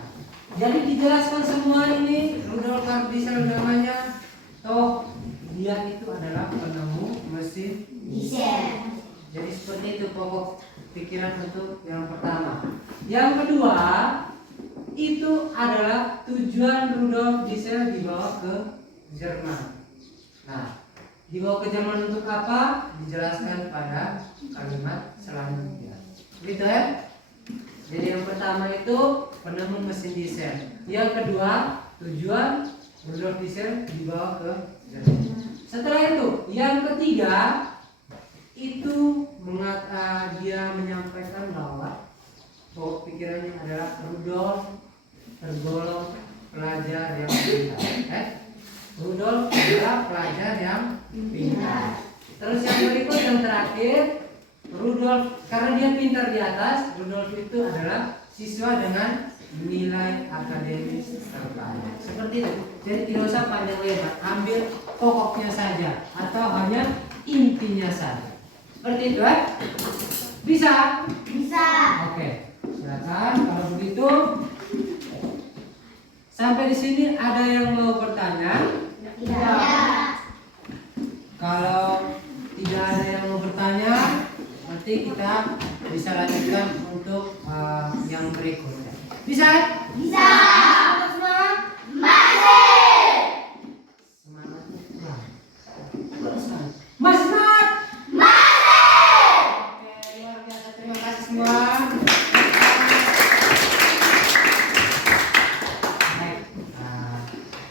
Jadi dijelaskan semua ini Rudolf Carl Diesel namanya. Toh dia itu adalah penemu mesin Diesel. Jadi seperti itu pokok pikiran untuk yang pertama. Yang kedua itu adalah tujuan Rudolf Diesel dibawa ke Jerman. Nah, dibawa ke Jerman untuk apa? Dijelaskan pada kalimat selanjutnya. Gitu ya? Jadi yang pertama itu penemu mesin diesel. Yang kedua tujuan Rudolf Diesel dibawa ke Jerman. Setelah itu yang ketiga itu dia menyampaikan bahwa pokok pikirannya adalah Rudolf tergolong pelajar yang pintar. Rudolf adalah pelajar yang pintar. Terus yang berikut yang terakhir, Rudolf karena dia pintar di atas, Rudolf itu adalah siswa dengan nilai akademis terbaik. Seperti itu. Jadi tidak usah panjang lebar, ambil pokoknya saja atau hanya intinya saja. Seperti itu ya? Bisa? Bisa. Oke, silakan. Kalau begitu, sampai di sini ada yang mau bertanya? Tidak. Kalau tidak ada yang mau bertanya, nanti kita bisa lanjutkan untuk yang berikutnya. Bisa? Bisa. Semangat? Masih. Semangatnya kurang. Masih semangat? Oke, luar biasa. Terima kasih semua. Baik.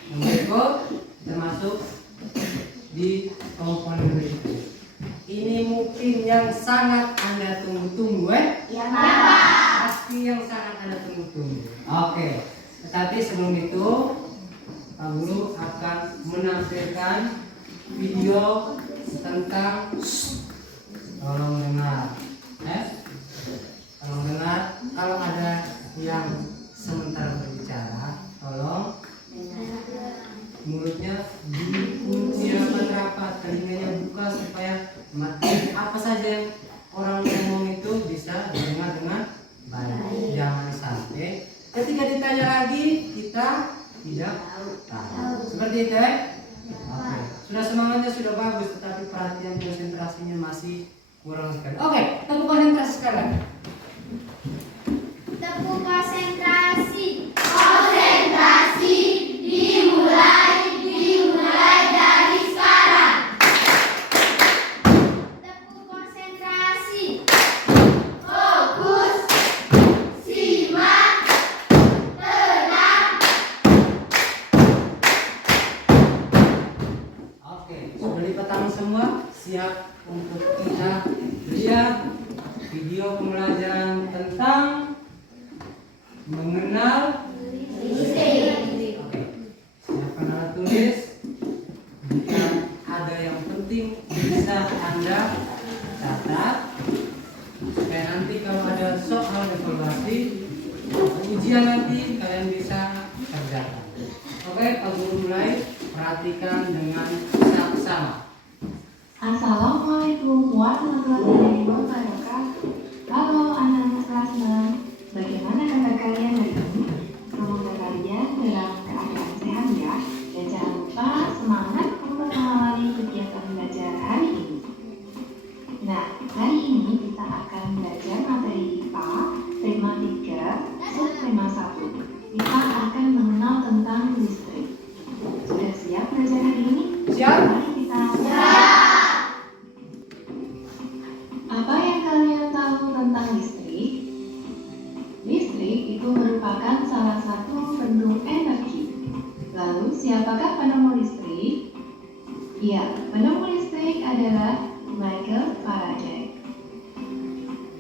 Yang berikut kita masuk di komponen berikutnya. Ini mungkin yang sangat Anda tunggu-tunggu Ya, Pak. Pasti yang sangat Anda tunggu-tunggu. Oke. Tetapi sebelum itu Pak Guru akan menampilkan video tentang tolong dengar. Tolong dengar. Kalau ada yang sementara berbicara, tolong mulutnya dikunci rapat-rapat, telinganya buka supaya apa saja yang orang ngomong itu bisa didengar dengan baik. Jangan sampai ketika ditanya lagi kita tidak tahu. Seperti itu ya? Oke. Sudah semangatnya sudah bagus, tetapi perhatian konsentrasinya masih kurang sekali. Oke, tepuk konsentrasi sekarang. Tepuk konsentrasi. Konsentrasi dimulai dari sekarang. Tepuk konsentrasi. Fokus, simak, tenang. Oke, sudah lipat tangan semua, siap untuk kita lihat video pembelajaran ujian nanti kalian bisa kerjakan. Oke, Pak Guru mulai. Perhatikan dengan seksama. Assalamualaikum warahmatullahi wabarakatuh. Halo anak-anak kelas 6, bagaimana kabar kalian hari ini? Semoga kalian dalam keadaan sehat ya. Dan jangan lupa semangat untuk mengawali kegiatan belajar hari ini. Nah, hari ini kita akan belajar materi IPA, tema 3, subtema 1. Kita akan mengenal tentang listrik. Sudah siap belajar hari ini? Siap? Mari kita Apa yang kalian tahu tentang listrik? Listrik itu merupakan salah satu bentuk energi. Lalu, siapakah penemu listrik? Ya, penemu listrik adalah Michael Faraday.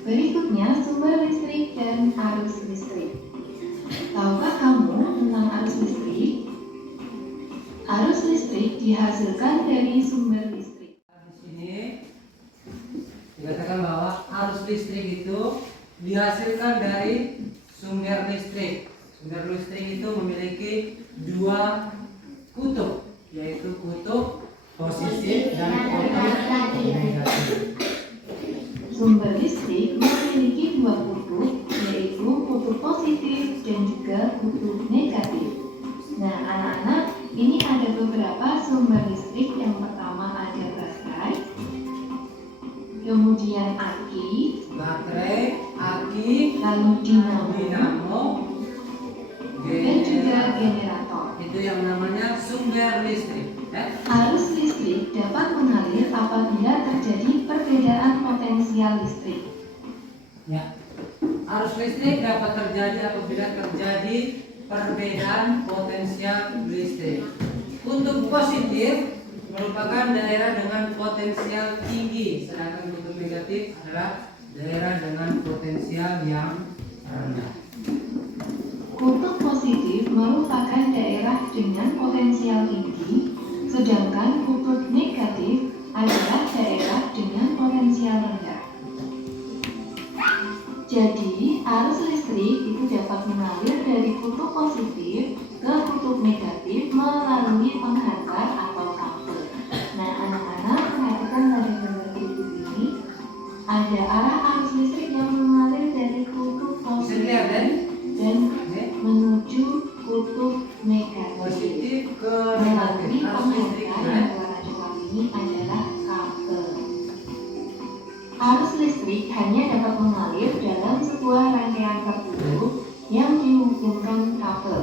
Berikutnya, sumber listrik dan arus listrik. Tahukah kamu tentang arus listrik? Arus listrik dihasilkan dari sumber listrik. Di sini dikatakan bahwa arus listrik itu dihasilkan dari sumber listrik. Sumber listrik itu memiliki dua kutub, yaitu kutub positif dan kutub negatif. Sumber listrik memiliki dua kutub, yaitu kutub positif dan juga kutub negatif. Nah, anak-anak, ini ada beberapa sumber listrik. Yang pertama ada baterai, kemudian aki, Baterai, aki, lalu dinamo, dinamo, dan juga generator. itu yang namanya sumber listrik. Arus listrik dapat mengalir apabila terjadi perbedaan potensial listrik. Ya. Arus listrik dapat terjadi apabila terjadi perbedaan potensial listrik. Kutub positif merupakan daerah dengan potensial tinggi, sedangkan kutub negatif adalah daerah dengan potensial yang rendah. Kutub positif merupakan daerah dengan potensial tinggi, sedangkan kutub negatif adalah daerah dengan potensial rendah. Jadi, arus listrik itu dapat mengalir dari kutub positif ke kutub negatif melalui penghantar atau kabel. Nah, anak-anak, perhatikan pada gambar berikut ini. Ada arah arus listrik yang mengalir dari kutub Bisa positif dilihat kan? dan Ini menuju kutub negatif positif ke melalui negatif. Arus listrik penghantar kan? yang warna coklat ini adalah kabel. Arus listrik hanya dapat mengalir dalam sebuah rangkaian tertutup yang dihubungkan kabel.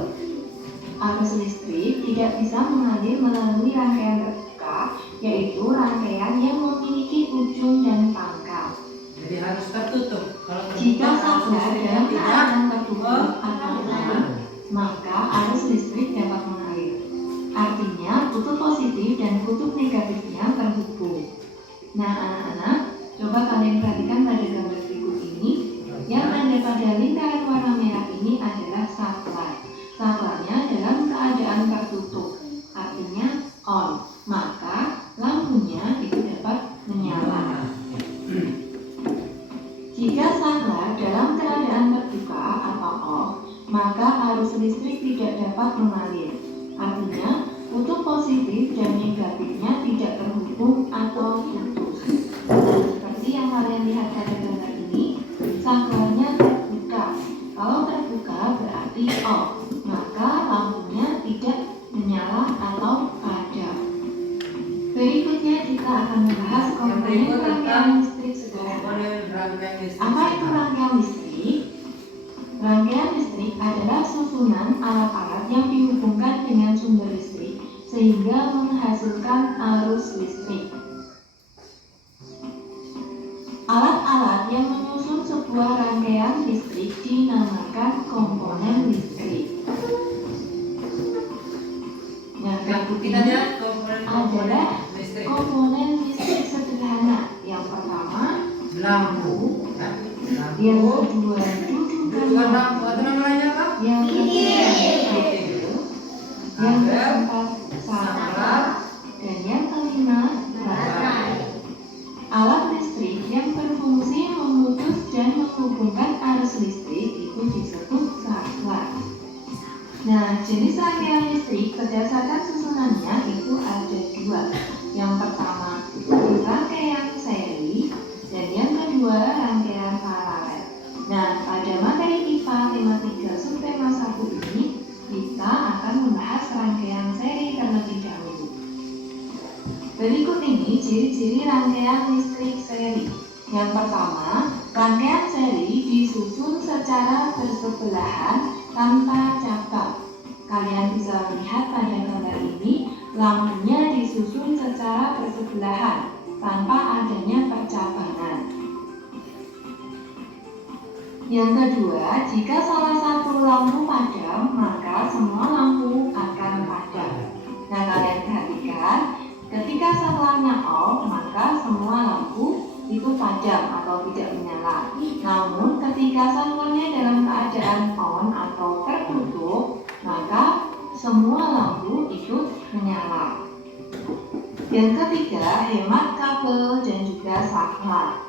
Arus listrik tidak bisa mengalir melalui rangkaian terbuka, yaitu rangkaian yang memiliki ujung dan pangkal. Jadi harus tertutup. Kalau Jika terbuka arus saklar listriknya dalam tidak keadaan tertutup atau tutup, maka arus listrik dapat mengalir. Artinya, kutub positif dan kutub negatifnya terhubung. Nah, anak-anak, coba kalian perhatikan pada gambar berikut ini. Yang ada pada lingkaran warna merah ini adalah saklar. Saklarnya dalam keadaan tertutup, artinya on. Maka lampunya itu dapat menyala. Jika saklar dalam keadaan terbuka atau off, maka arus listrik tidak dapat mengalir. Artinya, kutub positif dan negatifnya tidak terhubung atau putus. Seperti yang kalian lihat pada gambar ini, saklarnya terbuka. Kalau terbuka berarti off, maka lampunya tidak menyala atau padam. Berikutnya kita akan membahas komponen rangkaian listrik sederhana. komponen rangkaian listrik. Apa itu rangkaian listrik? Rangkaian listrik adalah susunan alat-alat yang dihubungkan dengan sumber listrik sehingga menghasilkan arus listrik. Alat-alat yang menyusun sebuah rangkaian listrik dinamakan komponen listrik. Nah, berikut Kita ini lihat komponen adalah listrik. komponen listrik sederhana. Yang pertama, Lampu. Ya. yang Lampu. kedua dudukan Dudukan lampu, lampu atau namanya apa? yang ketiga Itu. yang Ada keempat saklar, dan yang kelima baterai. Alat listrik yang berfungsi memutus dan menghubungkan arus listrik itu disebut saklar. Nah, jenis rangkaian listrik berdasarkan susunannya itu ada dua. Yang pertama rangkaian seri dan yang kedua rangkaian paralel. Nah, pada materi IPA tema 3 subtema 1 ini kita akan membahas rangkaian seri terlebih dahulu. Berikut ini ciri-ciri rangkaian listrik seri. Yang pertama, rangkaian seri disusun secara bersebelahan tanpa cabang. Kalian bisa melihat pada gambar ini, lampunya disusun secara bersebelahan tanpa adanya percabangan. Yang kedua, jika salah satu lampu padam, maka semua lampu akan padam. Nah, kalian perhatikan, ketika saklanya off, maka semua lampu itu padam atau tidak menyala. Namun ketika saklanya dalam keadaan on atau tertutup, maka semua lampu itu menyala. Yang ketiga, hemat kabel dan juga saklar.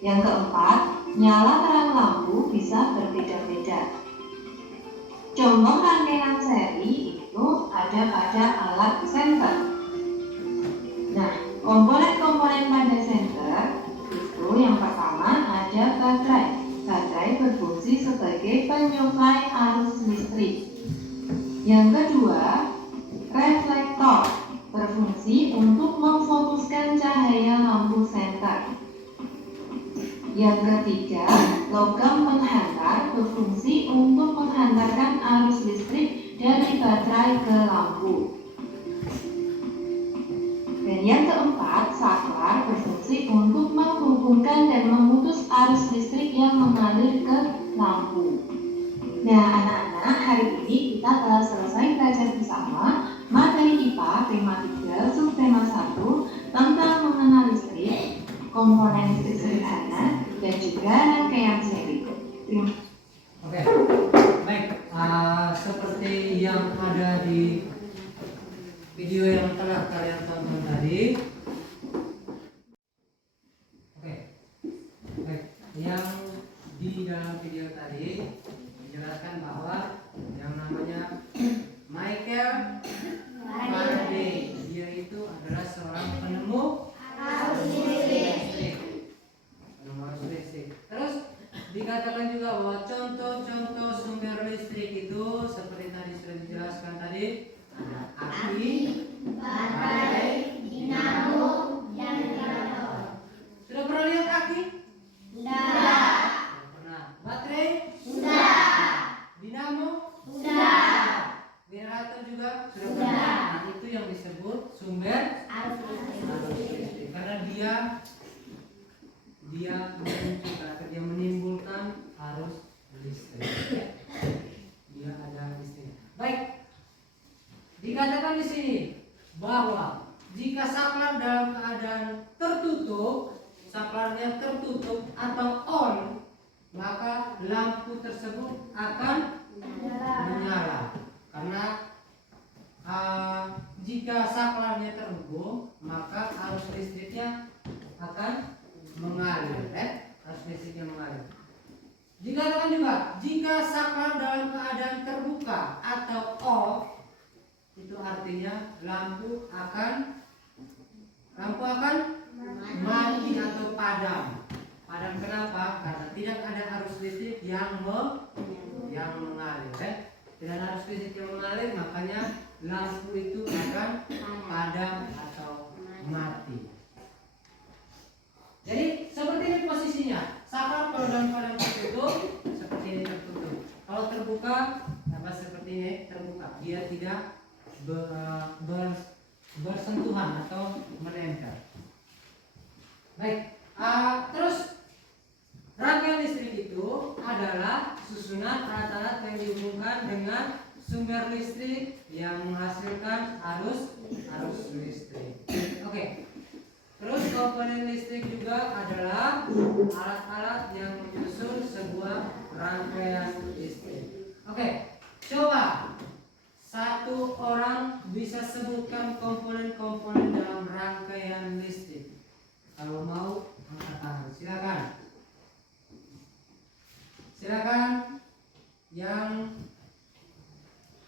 Yang keempat, nyala terang lampu bisa berbeda-beda. Contoh rangkaian seri itu ada pada alat senter. Nah, komponen-komponen pada senter itu yang pertama ada baterai. Baterai berfungsi sebagai penyuplai arus listrik. Yang kedua, reflektor berfungsi untuk memfokuskan cahaya lampu senter. Yang ketiga, logam penghantar berfungsi untuk menghantarkan arus listrik dari baterai ke lampu. Dan yang keempat, saklar berfungsi untuk menghubungkan dan memutus arus listrik yang mengalir ke lampu. Nah, anak-anak, hari ini kita telah selesai belajar bersama materi IPA tema 3 subtema 1 tentang mengenal listrik, komponen listrik sederhana, dan juga rangkaian seri. Oke, baik. Seperti yang ada di video yang telah kalian tonton tadi. Oke, baik. Yang di dalam video tadi menjelaskan bahwa yang namanya Michael Faraday, dia itu adalah seorang penemu arus listrik. Terus dikatakan juga bahwa contoh-contoh sumber listrik itu seperti tadi sudah dijelaskan tadi, ada aki, baterai, dinamo, dan generator. Sudah pernah lihat aki? Sudah. Pernah. Baterai? Sudah. Dinamo? Sudah. Generator juga sudah. Nah, itu yang disebut sumber arus listrik. Karena dia menimbulkan arus listrik. Dia ada listrik. Baik. Dikatakan di sini bahwa jika saklar dalam keadaan tertutup, saklarnya tertutup atau on, maka lampu tersebut akan menyala. Karena jika saklarnya terhubung, maka arus listriknya akan mengalir. Arus listriknya mengalir. Dikatakan juga jika saklar dalam keadaan terbuka atau off, itu artinya lampu akan mati atau padam. Padam kenapa? Karena tidak ada arus listrik yang mengalir. Tidak ada arus listrik yang mengalir, makanya lampu itu akan padam atau mati. Jadi seperti ini posisinya. Saklar kalau dalam keadaan tertutup seperti ini tertutup. Kalau terbuka seperti ini terbuka. Dia tidak bersentuhan atau menempel. Baik. Terus rangkaian listrik itu adalah susunan alat-alat yang dihubungkan dengan sumber listrik yang menghasilkan arus listrik. Oke. Terus komponen listrik juga adalah alat-alat yang menyusun sebuah rangkaian listrik. Oke, coba satu orang bisa sebutkan komponen-komponen dalam rangkaian listrik. Kalau mau angkat tangan, silakan. Silakan yang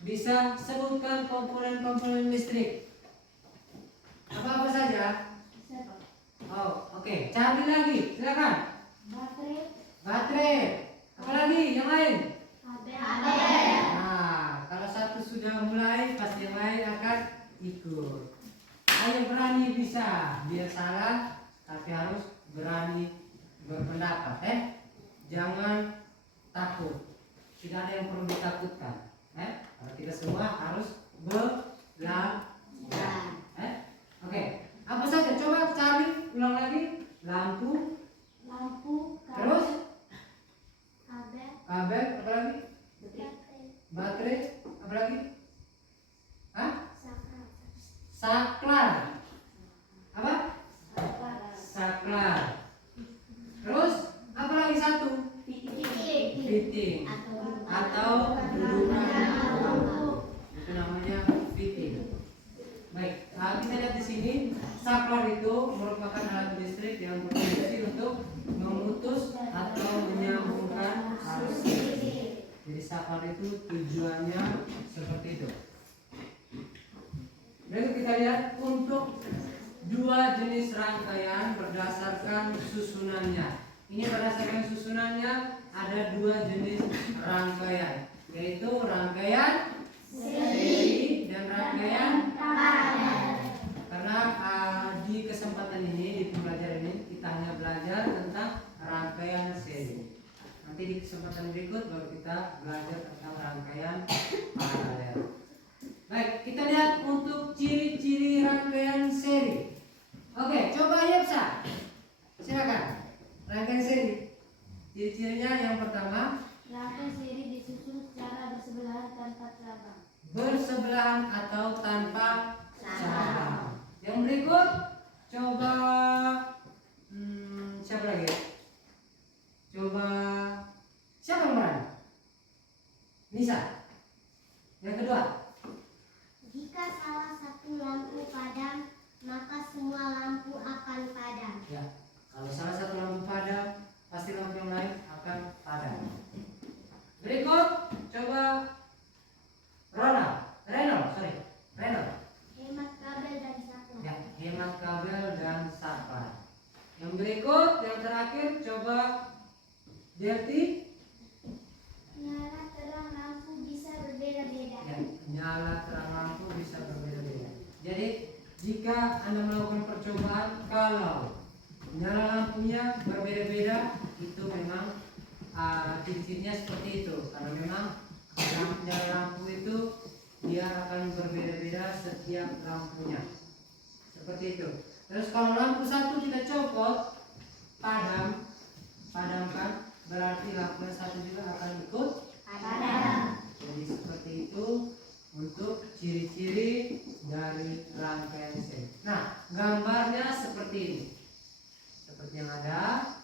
bisa sebutkan komponen-komponen listrik. Apa-apa saja? Oh, oke. Cari lagi, silakan. Baterai. Apa lagi? Yang lain? Nah, kalau satu sudah mulai, pasti yang lain akan ikut. Ayo berani bisa, biar salah, tapi harus berani berpendapat, Jangan takut. Tidak ada yang perlu ditakutkan, Kalau kita semua harus belajar, Oke. Apa saja? Coba cari ulang lagi. Lampu, terus kabel, apa lagi? Baterai, apa lagi? Saklar. Apa? Saklar. Terus apa lagi satu? Fitting atau dudukan lampu. Itu namanya fitting. Baik, kita lihat di sini saklar itu merupakan alat listrik yang berfungsi untuk memutus atau menyambungkan arus listrik. Jadi saklar itu tujuannya seperti itu. Berikut kita lihat untuk dua jenis rangkaian berdasarkan susunannya. Ini berdasarkan susunannya ada dua jenis rangkaian, yaitu rangkaian seri dan rangkaian paralel. Karena di kesempatan ini, di pembelajaran ini kita hanya belajar tentang rangkaian seri. Nanti di kesempatan berikut baru kita belajar tentang rangkaian paralel. Baik, kita lihat untuk ciri-ciri rangkaian seri. Oke, coba Yepsa, silakan. Rangkaian seri, ciri-cirinya yang pertama, Rangkaian seri disusun secara bersebelahan tanpa cabang. bersebelahan atau tanpa cabang. Yang berikut, coba siapa lagi? Coba siapa yang berani? Nisa. Yang kedua, Jika salah satu lampu padam, maka semua lampu akan padam. ya. Kalau salah satu lampu padam, pasti lampu yang lain akan padam. Berikut, coba Renal. Hemat kabel dan saklar. Ya, hemat kabel dan saklar. Yang berikut, yang terakhir, coba Delti. Nyala terang lampu bisa berbeda-beda. Ya, nyala terang lampu bisa berbeda-beda. Jadi, jika Anda melakukan percobaan, kalau nyala lampunya berbeda-beda, itu memang ciri-cirinya seperti itu. Karena memang nyala lampu itu dia akan berbeda-beda setiap lampunya. Seperti itu. Terus kalau lampu satu kita copot, padamkan, berarti lampu yang satu juga akan ikut padam. Jadi seperti itu untuk ciri-ciri dari rangkaian seri. Nah, gambarnya seperti ini. Seperti yang ada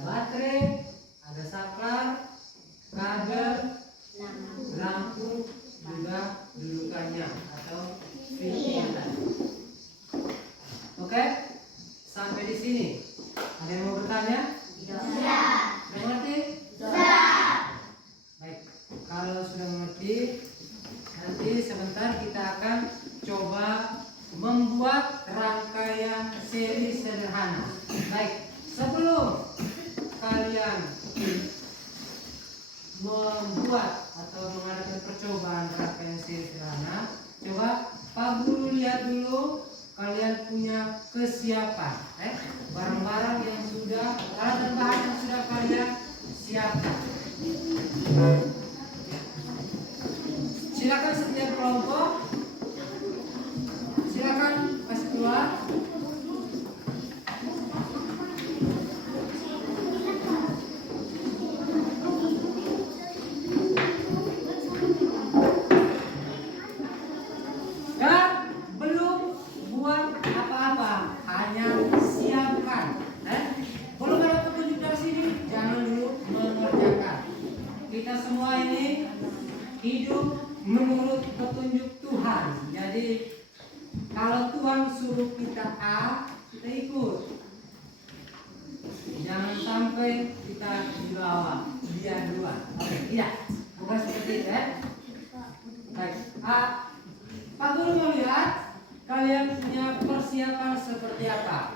baterai, ada saklar, kabel, lampu, juga dudukannya atau fitting. Oke, sampai di sini. Ada yang mau bertanya? Sudah mengerti? Baik, kalau sudah mengerti, nanti sebentar kita akan coba membuat rangkaian seri sederhana. Baik, sebelum kalian membuat atau mengadakan percobaan rangkaian seri sederhana, coba Pak Guru lihat dulu kalian punya kesiapan, barang-barang yang sudah, alat dan bahan yang sudah kalian siapkan. Silakan setiap kelompok, silakan kasih keluar. Kita semua ini hidup menurut petunjuk Tuhan. Jadi kalau Tuhan suruh kita A, kita ikut. Jangan sampai kita dibawa dia duluan. Oke, tidak. Bukan seperti itu, Baik. Pak Guru mau lihat kalian punya persiapan seperti apa?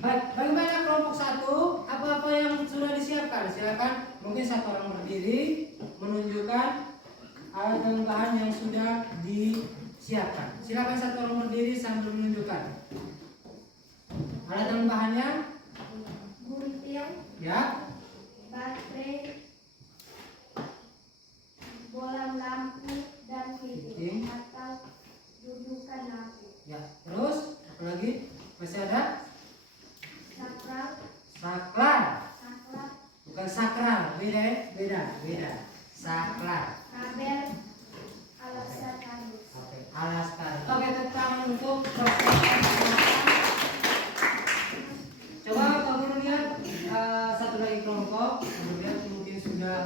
Baik, bagaimana kelompok 1? Apa-apa yang sudah disiapkan? Silakan, mungkin satu orang berdiri menunjukkan alat dan bahan yang sudah disiapkan. Silakan satu orang berdiri sambil menunjukkan alat dan bahannya. Gunting, Ya, baterai, bola lampu, dan Gunting. atau dudukan lampu. ya. Terus apa lagi? Masih ada? Sakral, Saklar, saklar, bukan sakral, beda ya? Beda. Saklar. kabel, alasan halus. Oke, alas tali. Oke, tepuk tangan untuk persiapan peralatan. Coba Pak Guru lihat satu lagi kelompok. Kemudian mungkin sudah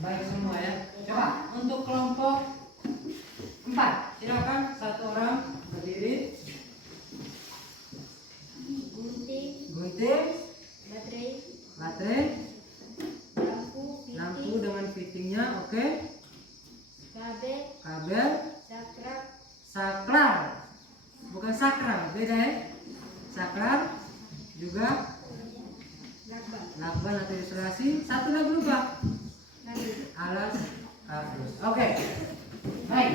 baik semua ya. Coba untuk kelompok 4, silakan satu orang berdiri. Gunting, baterai, lampu dengan fittingnya, oke. Kabel, saklar, bukan sakral, beda ya. Saklar juga lakban atau isolasi. Satu lagi lupa, alat kardus. Oke, baik.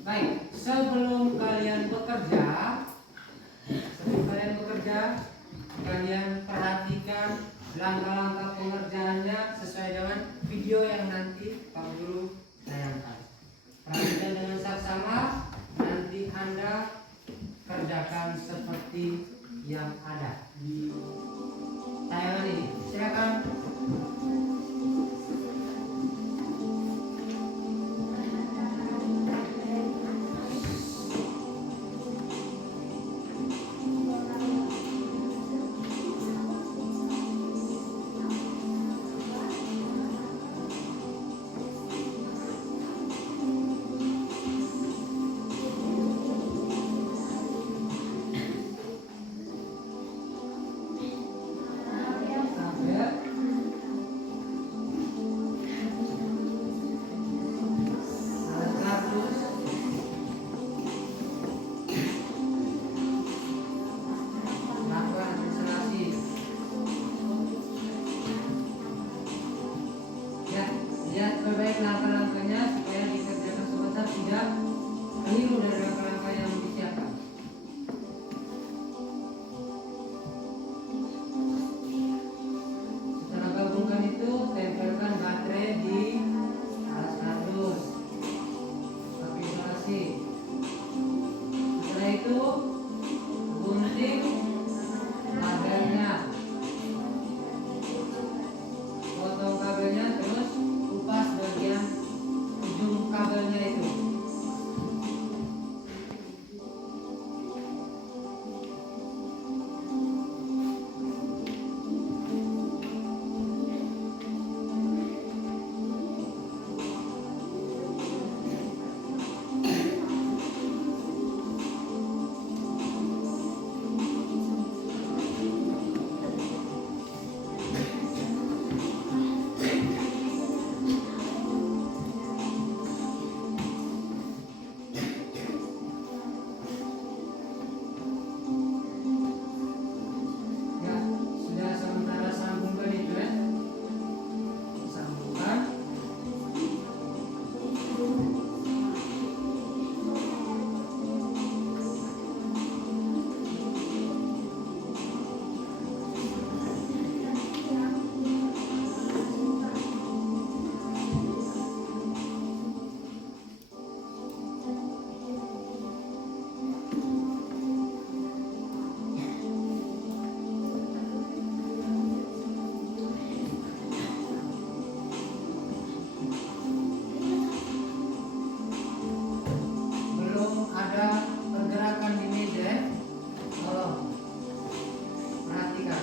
Baik, sebelum kalian bekerja, kalian perhatikan langkah-langkah pengerjaannya sesuai dengan video yang nanti Pak Guru tayangkan. Perhatikan dengan saksama, nanti Anda kerjakan seperti yang ada di tayangan ini. Silakan. Lihat baik langkah-langkahnya supaya dikerjakan sebentar tidak keliru dari langkah-langkah yang disiapkan. Setelah gabungkan itu, tempelkan baterai di alas kardus, pakai isolasi. Setelah itu gunting kabelnya, potong kabelnya, terus kupas bagian ujung kabelnya itu. Ya, sudah sementara sambungkan itu ya. Sambungkan. Belum ada pergerakan di meja ya. Tolong perhatikan.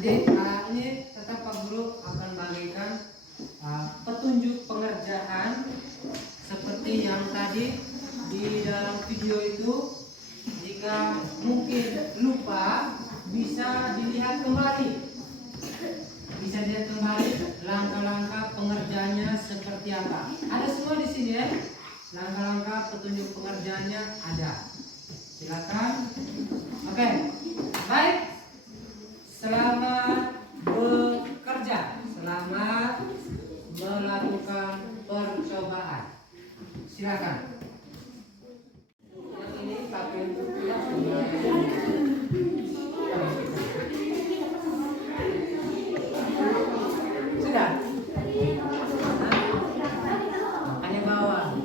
Nanti ini tetap Pak Guru akan bagikan petunjuk pengerjaan seperti yang tadi di dalam video itu. Jika mungkin lupa, bisa dilihat kembali. Bisa dilihat kembali langkah-langkah pengerjaannya seperti apa. Ada semua di sini ya. Langkah-langkah petunjuk pengerjaannya ada. Silakan. Oke. Baik. Selamat bekerja. Selamat melakukan percobaan. Silakan. Yang ini pakai untuk sudah. Hanya bawah.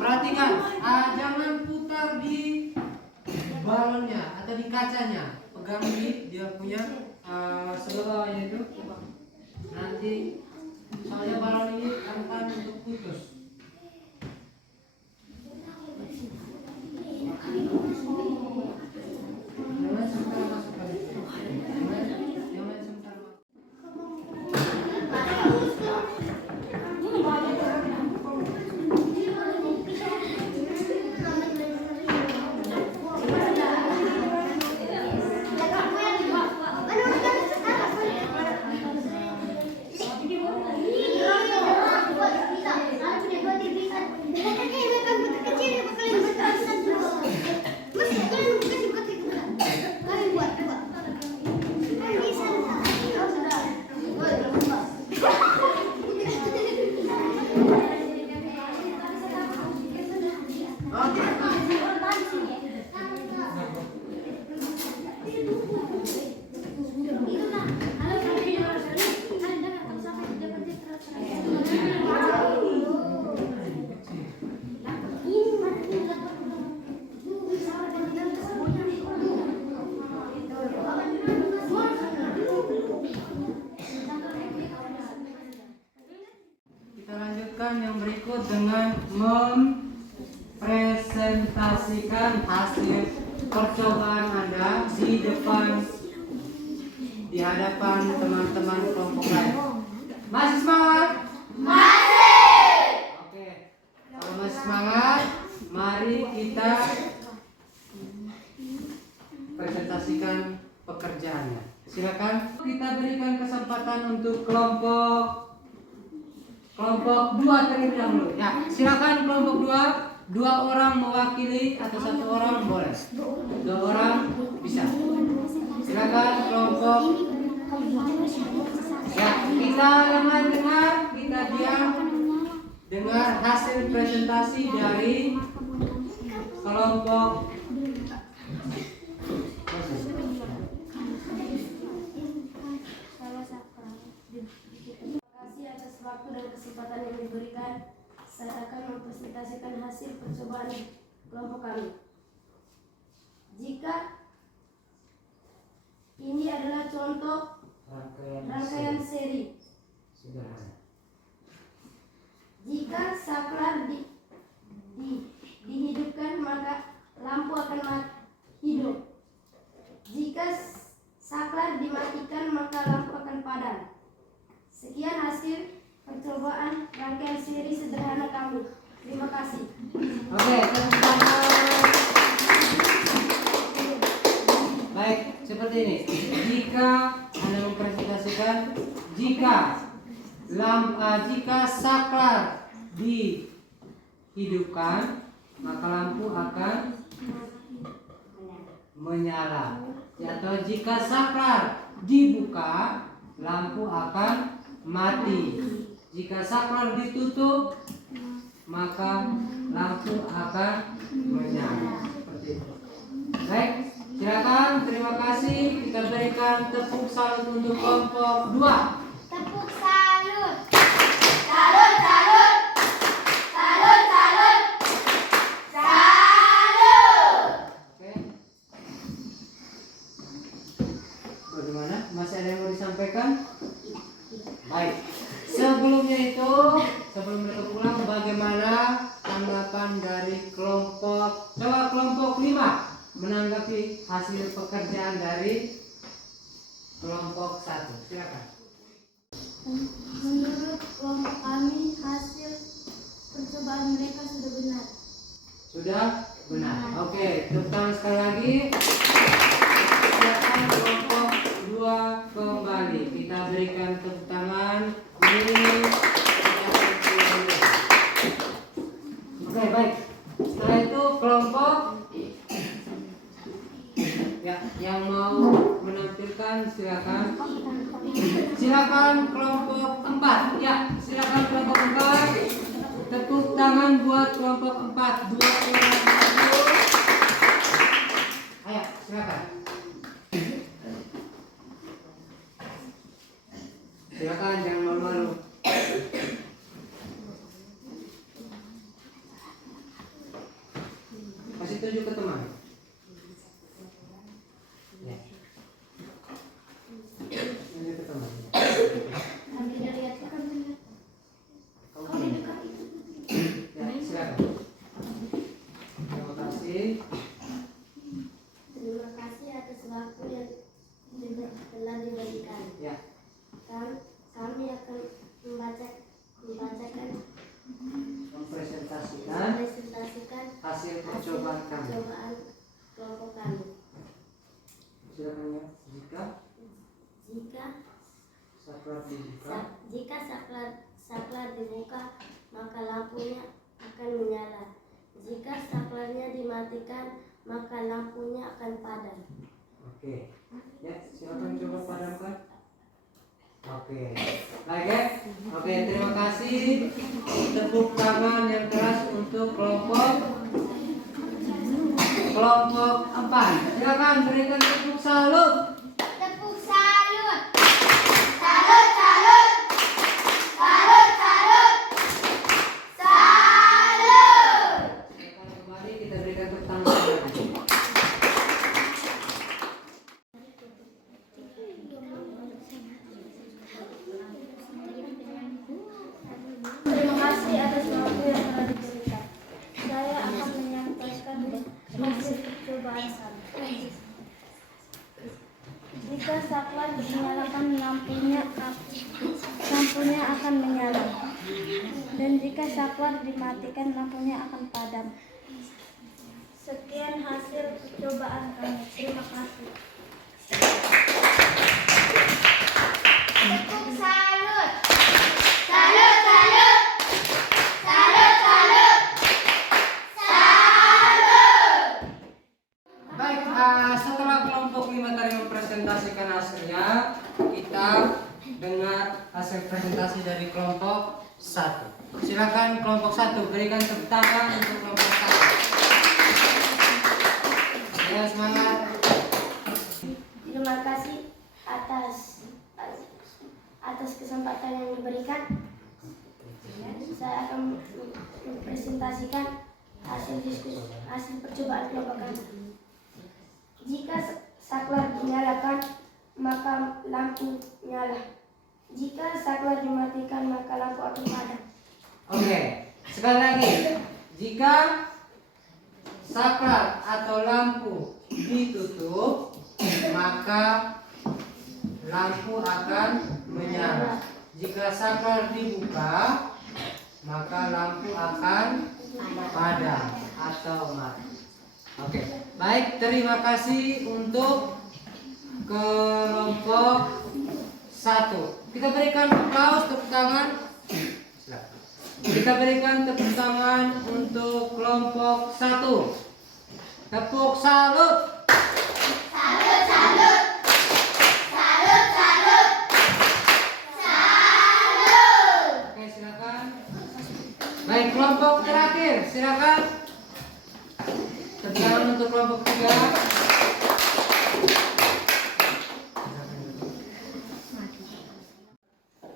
Perhatikan, jangan putar di balonnya atau di kacanya. Pegang di dia punya sebelah bawahnya itu. Nanti soalnya balon ini rentan untuk putus. Jangan sebentar masukkan. Jangan sebentar masuk. Kita lanjutkan yang berikut dengan mempresentasikan hasil percobaan Anda di depan, di hadapan teman-teman kelompok lain. Masih semangat? Masih. Oke. Kalau masih semangat, mari kita presentasikan pekerjaannya. Silakan kita berikan kesempatan untuk kelompok 2 terlebih dahulu. Ya, silakan kelompok 2 orang mewakili atau 1 orang boleh. 2 orang bisa. Silakan kelompok. Ya, kita lemah dengar, kita diam dengar hasil presentasi dari kelompok. Terima kasih atas waktu dan kesempatan yang diberikan. Saya akan mempresentasikan hasil percobaan kelompok kami. Jika ini adalah contoh rangkaian seri. Sederhana. Jika saklar dihidupkan maka lampu akan hidup. Jika saklar dimatikan maka lampu akan padam. Sekian hasil percobaan rangkaian seri sederhana kami. Terima kasih. Oke, tepuk tangan. Baik, seperti ini. Jika Anda mempresentasikan, jika saklar dihidupkan, maka lampu akan menyala. Atau jika saklar dibuka, lampu akan mati. Jika saklar ditutup, maka lampu akan menyala. Seperti itu. Baik, silakan. Terima kasih. Kita berikan tepuk salut untuk kelompok 2. Tepuk salut. Salut, salut. Salut, salut. Salut. Oke. Bagaimana? Masih ada yang mau disampaikan? Baik. Sebelum mereka pulang, bagaimana tanggapan dari kelompok 5 menanggapi hasil pekerjaan dari kelompok 1? Silakan. Menurut kelompok kami hasil percobaan mereka sudah benar. Sudah benar. Oke, tepuk tangan sekali lagi. Silakan kelompok 2 kembali. Kita berikan tepuk tangan. Oke, baik. Setelah itu kelompok yang mau menampilkan silakan. Silakan kelompok 4. Ya, silakan kelompok 4. Tepuk tangan buat kelompok 4. 2 orang. Ayo, silakan. Silakan, jangan malu-malu. Kasih tunjuk ke teman. Ya. Tunjuk ke teman. Ya, silakan. Terima kasih. Terima kasih atas waktu yang telah diberikan. Ya. Kami akan membacakan Mempresentasikan hasil percobaan kami. kelompok kami. Silakan ya. Jika saklar dibuka maka lampunya akan menyala. Jika saklarnya dimatikan maka lampunya akan padam. Oke. Ya, silakan coba padamkan. Oke. Baik ya. Oke, terima kasih. Tepuk tangan yang keras untuk kelompok 4. Silakan berikan tepuk salut. Tepuk salut. Salut, salut. Salut, salut. Salut. Silakan kembali, kita berikan tepuk tangan lagi. Terima kasih atas waktu yang telah diberikan. Saya akan menyampaikan hasil percobaan kami. Jika saklar dinyalakan lampunya akan menyala. Dan jika saklar dimatikan lampunya akan padam. Sekian hasil percobaan kami. Terima kasih. setelah kelompok 5 tadi mempresentasikan hasilnya, kita dengar hasil presentasi dari kelompok 1. Silakan kelompok 1 berikan tepuk tangan untuk kelompok 1. Ya, semangat. Terima kasih atas kesempatan yang diberikan. Saya akan mempresentasikan hasil percobaan kelompok kami. Jika saklar dinyalakan, maka lampu nyala. Jika saklar dimatikan, maka lampu akan padam. Oke, sekali lagi. Jika saklar atau lampu ditutup, maka lampu akan menyala. Jika saklar dibuka, maka lampu akan padam atau mati. Oke, baik, terima kasih untuk kelompok 1. Kita berikan aplaus, tepuk tangan. Silakan. Kita berikan tepuk tangan untuk kelompok 1. Tepuk salut. Salut, salut. Salut, salut. Salut. Oke, silakan. Baik, kelompok terakhir, silakan. Tepuk tangan untuk kelompok 3.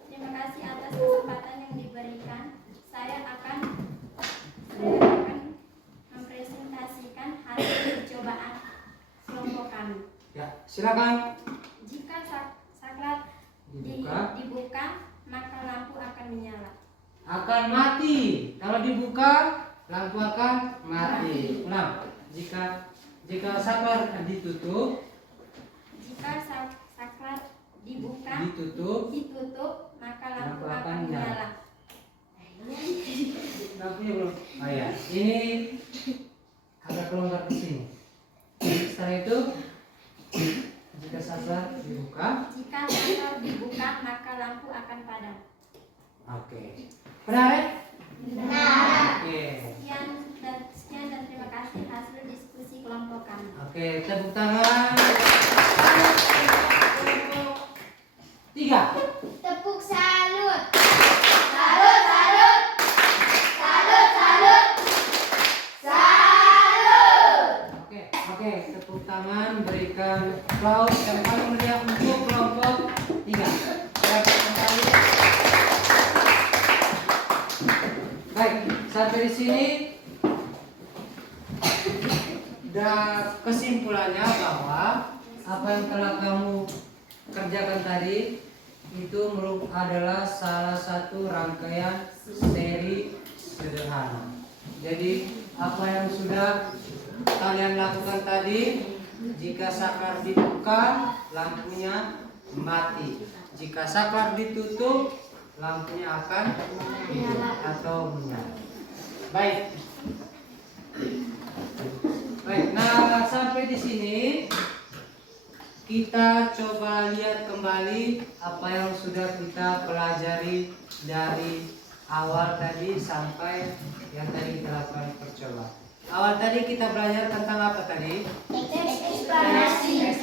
Terima kasih atas kesempatan yang diberikan. Saya akan mempresentasikan hasil percobaan kelompok kami. Ya, silakan. Jika saklar dibuka, maka lampu akan menyala. Akan mati. Kalau dibuka, lampu akan mati. Ulang. Jika saklar ditutup, saklar dibuka, ditutup, maka lampu akan menyala. lampunya belum. Oh ya, ini agak kelonggar di sini. Setelah itu, jika saklar dibuka, maka lampu akan padam. oke. Benar ya? Benar. Oke. Sekian dan terima kasih hasil diskusi kelompok kami. Oke, tepuk tangan. Kelompok 3. Tepuk salut. Salut, salut. Salut, salut. Salut. Oke, tepuk tangan, berikan aplaus yang paling meriah untuk kelompok 3. Silakan kembali. Baik, sampai di sini kesimpulannya bahwa apa yang telah kamu kerjakan tadi itu adalah salah satu rangkaian seri sederhana. Jadi apa yang sudah kalian lakukan tadi, jika saklar dibuka, lampunya mati. Jika saklar ditutup, lampunya akan hidup atau menyala. Baik. Nah, sampai di sini kita coba lihat kembali apa yang sudah kita pelajari dari awal tadi sampai yang tadi kita lakukan percobaan. Awal tadi kita belajar tentang apa tadi? Teks eksplanasi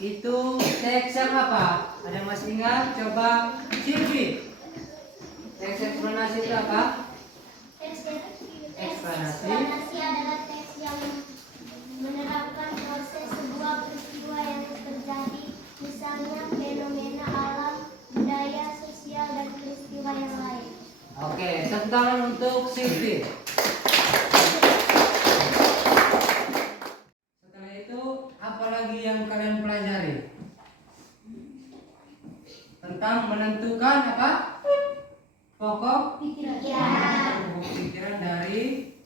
itu teks yang apa? Ada yang masih ingat? Coba Silvi. Teks eksplanasi itu apa? Teks eksplanasi adalah teks yang menerangkan proses sebuah peristiwa yang terjadi, misalnya fenomena alam, budaya, sosial, dan peristiwa yang lain. Oke, tepuk tangan untuk Silvi. Setelah itu, apa lagi yang kalian pelajari? Tentang menentukan apa? Pokok pikiran dari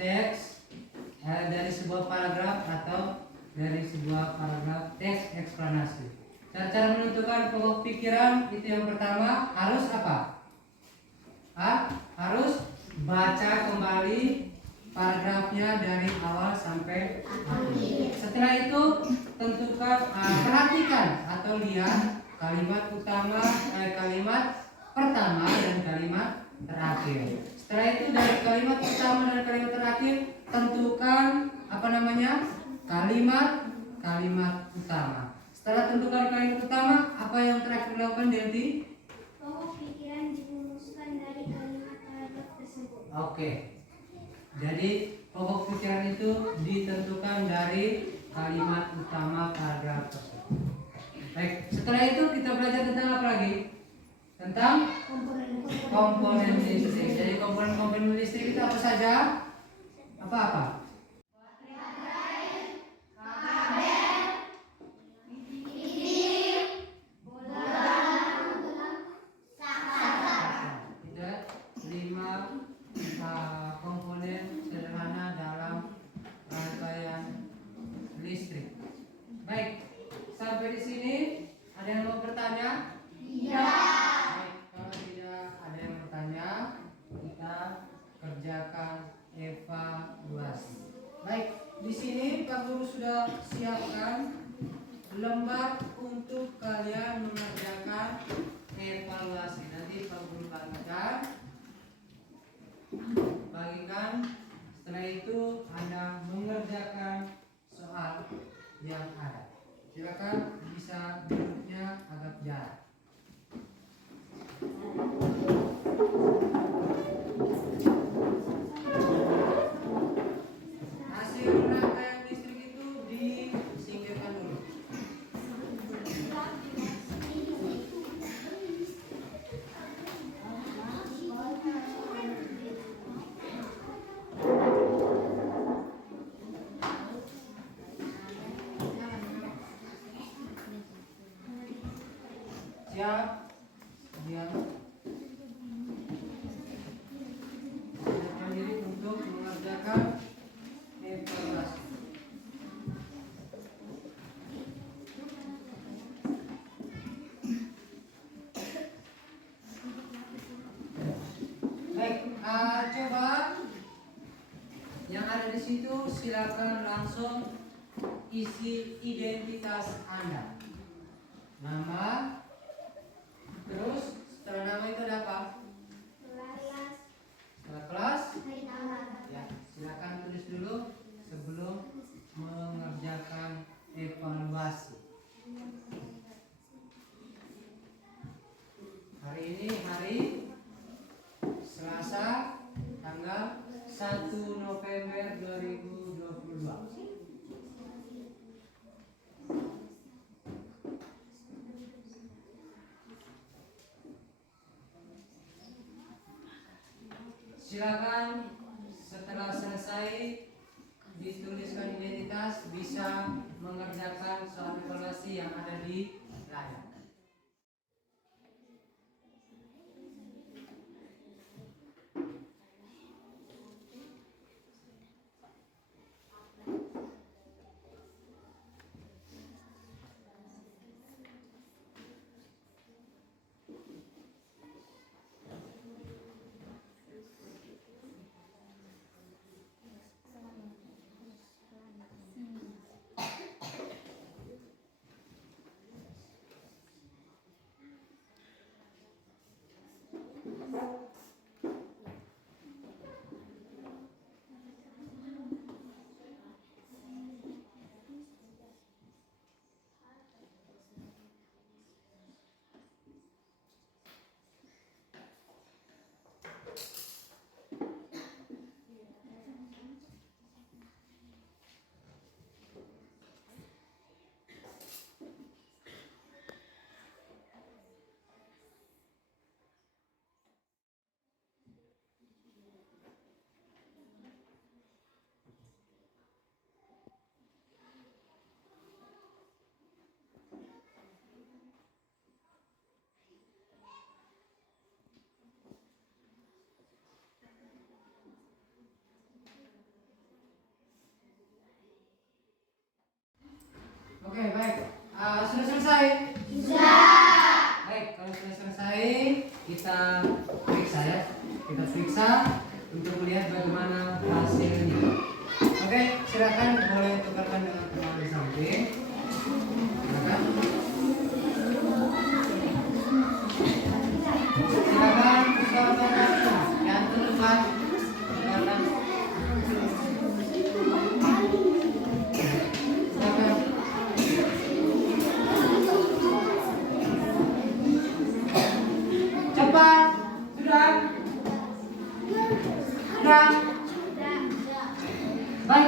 teks, dari sebuah paragraf atau dari sebuah paragraf teks eksplanasi. Cara menentukan pokok pikiran itu yang pertama harus apa? Harus baca kembali paragrafnya dari awal sampai akhir. Setelah itu perhatikan atau lihat kalimat utama, kalimat pertama dan kalimat terakhir. Setelah itu dari kalimat pertama dan kalimat terakhir tentukan apa namanya? Kalimat utama. Setelah tentukan kalimat utama, apa yang terakhir dilakukan, Delti? Pokok pikiran dirumuskan dari kalimat paragraf tersebut. Oke. Jadi pokok pikiran itu ditentukan dari kalimat utama paragraf tersebut. Baik, setelah itu kita belajar tentang apa lagi? Tentang komponen listrik. Jadi komponen listrik itu apa saja? Apa-apa? Ada 5 komponen sederhana dalam rangkaian listrik. Baik, sampai di sini ada yang mau bertanya? Baik, kalau tidak ada yang bertanya, kita kerjakan evaluasi. Baik, di sini Pak Guru sudah siapkan lembar untuk kalian mengerjakan evaluasi. Nanti Pak Guru bagikan. Setelah itu Anda mengerjakan soal yang ada. Silakan bisa duduknya agak jarak. Hasil rangkaian listrik itu disingkirkan dulu. Siap? Diam. Siapkan diri untuk mengerjakan evaluasi. Baik, coba yang ada di situ silakan langsung isi identitas Anda. Nama, terus setelah nama itu ada apa? Setelah kelas, ya silakan tulis dulu sebelum mengerjakan evaluasi. Hari ini hari Selasa, tanggal 1 November 2022. Silakan setelah selesai dituliskan identitas, bisa mengerjakan soal evaluasi yang ada di layar. Oke, baik. Sudah selesai? Sudah. Baik, kalau sudah selesai, kita periksa ya. Kita periksa untuk melihat bagaimana hasilnya. Oke, silakan boleh tukarkan dengan teman di samping. Silakan. Silakan tukarkan yang tuliskan. Tukarkan.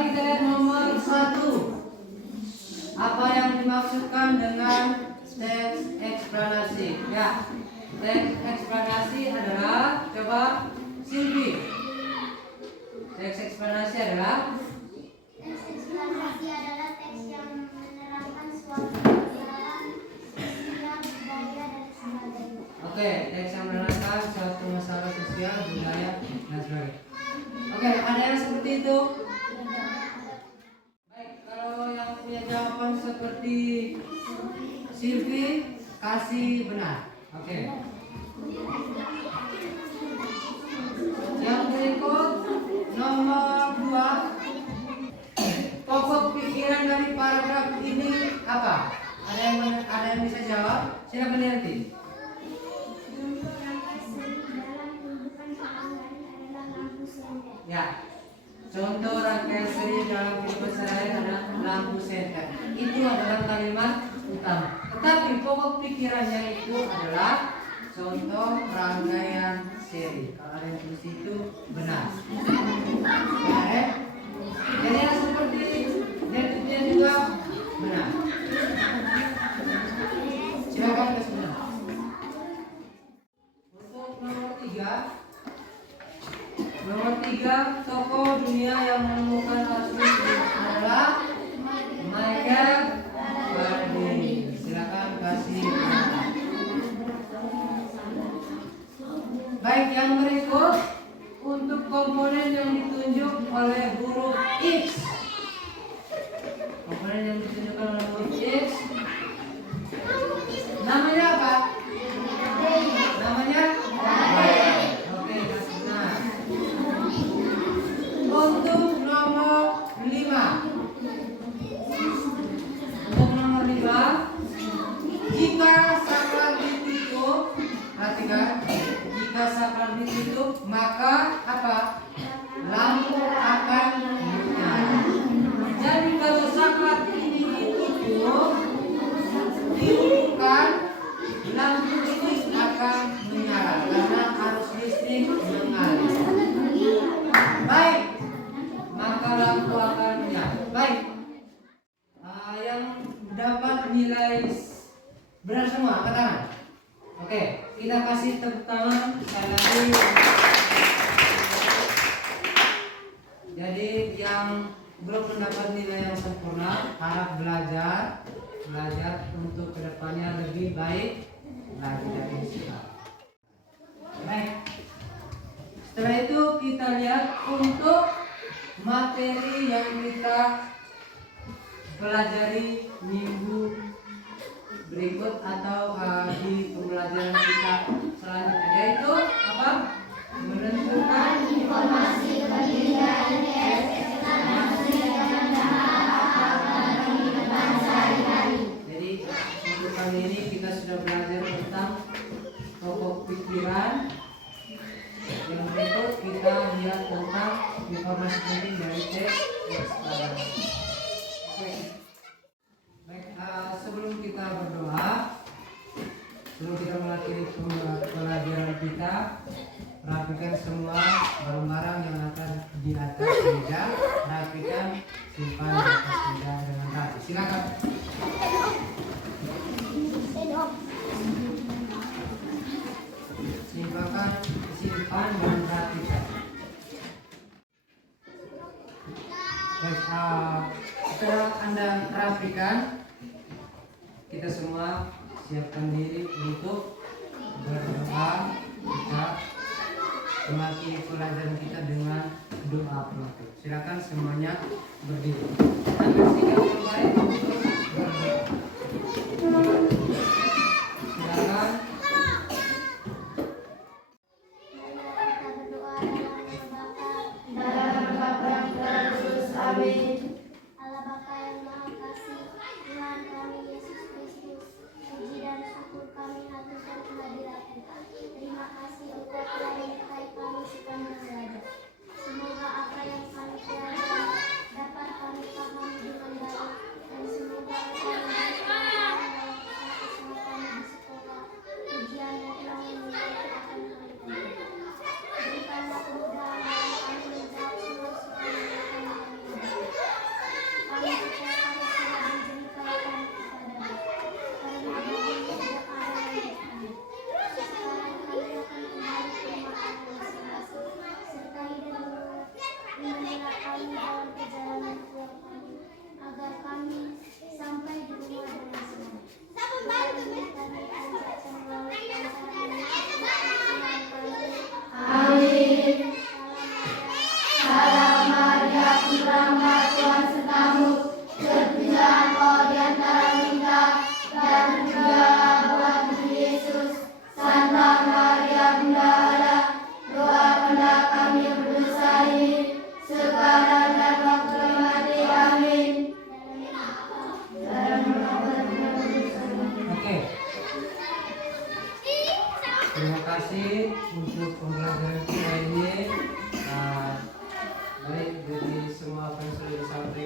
kita lihat nomor 1. Apa yang dimaksudkan dengan teks eksplanasi? Ya, teks eksplanasi adalah, coba Silvi. Teks eksplanasi adalah teks yang menerangkan suatu masalah, sosial, budaya, dan sebagainya. Oke, teks yang menerangkan suatu masalah sosial, budaya, dan sebagainya. Oke, ada yang seperti itu? Baik, kalau yang punya jawaban seperti Silvi, kasih benar. Oke. Yang berikut nomor 2. Pokok pikiran dari paragraf ini apa? Ada yang bisa jawab? Silakan nanti. Ya, contoh rangkaian seni dalam kehidupan sehari-hari adalah lampu senter. Itu adalah kalimat utama. Tetapi pokok pikirannya itu adalah contoh rangkaian seri. Kalau ada yang tulis itu benar. Benar ya? Jadi yang seperti dia juga benar. Silakan ke sebelah. Untuk nomor 3. Nomor 3, tokoh dunia yang menemukan arus listrik adalah Michael Faraday. Silakan kasih. Baik, yang berikut untuk komponen yang ditunjuk oleh huruf X. Komponen yang ditunjukkan oleh huruf X. Namanya apa? Namanya? Oke, kasih benar. Untuk nomor 5. Untuk nomor 5, jika saklar ditutup, perhatikan, jika saklar ditutup, maka apa? Lampu akan menyala. Jadi kalau saklar ini ditutup, dihidupkan, lampu ini akan menyala karena arus listrik mengalir. Baik, maka lampu akan menyala. Baik, yang dapat nilai benar semua, angkat tangan. Oke, kita kasih tepuk tangan sekali lagi. Jadi yang belum mendapat nilai yang sempurna, harap belajar untuk kedepannya lebih baik lagi dari sekarang. Baik. Setelah itu kita lihat untuk materi yang kita pelajari minggu berikut atau di pembelajaran kita selanjutnya, yaitu apa? Menentukan Informasi pendidikan Jadi untuk kali ini kita sudah belajar tentang pokok pikiran. Yang berikut kita lihat tentang informasi penting dari teks eksplanasi. Baik, sebelum kita berdoa, sebelum kita mengakhiri pelajaran kita, rapikan semua barang-barang yang akan di atas meja. Rapikan, simpan di atas meja dengan rapi. Silakan. Simpan dan rapikan. Baik, setelah Anda rapikan, kita semua siapkan diri untuk berdoa. Kita mengakhiri pelajaran kita dengan doa penutup. Silakan semuanya berdiri. Ambil sikap terbaik untuk berdoa. Silakan. Allah Bapa yang Maha Kasih, Tuhan kami Yesus Kristus, puji dan syukur kami haturkan kehadirat-Mu. Terima kasih Engkau telah menyertai kami sepanjang belajar. Semoga apa yang kami pelajari dapat kami pahami dengan baik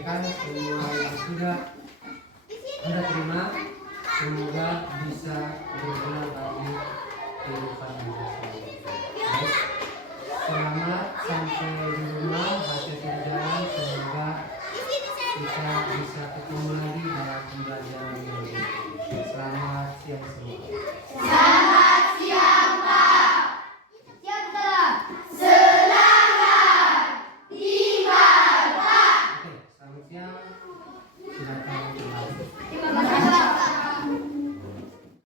sampaikan, semua yang sudah Anda terima, semoga bisa berguna bagi kehidupan Anda sendiri. Baik, selamat sampai di rumah, hati-hati di jalan, semoga kita bisa ketemu lagi dalam pembelajaran yang ini. Selamat siang semua. Selamat siang, Pak. Siap, Saudara. Selamat tinggal, Pak. Oke, selamat siang. Silakan.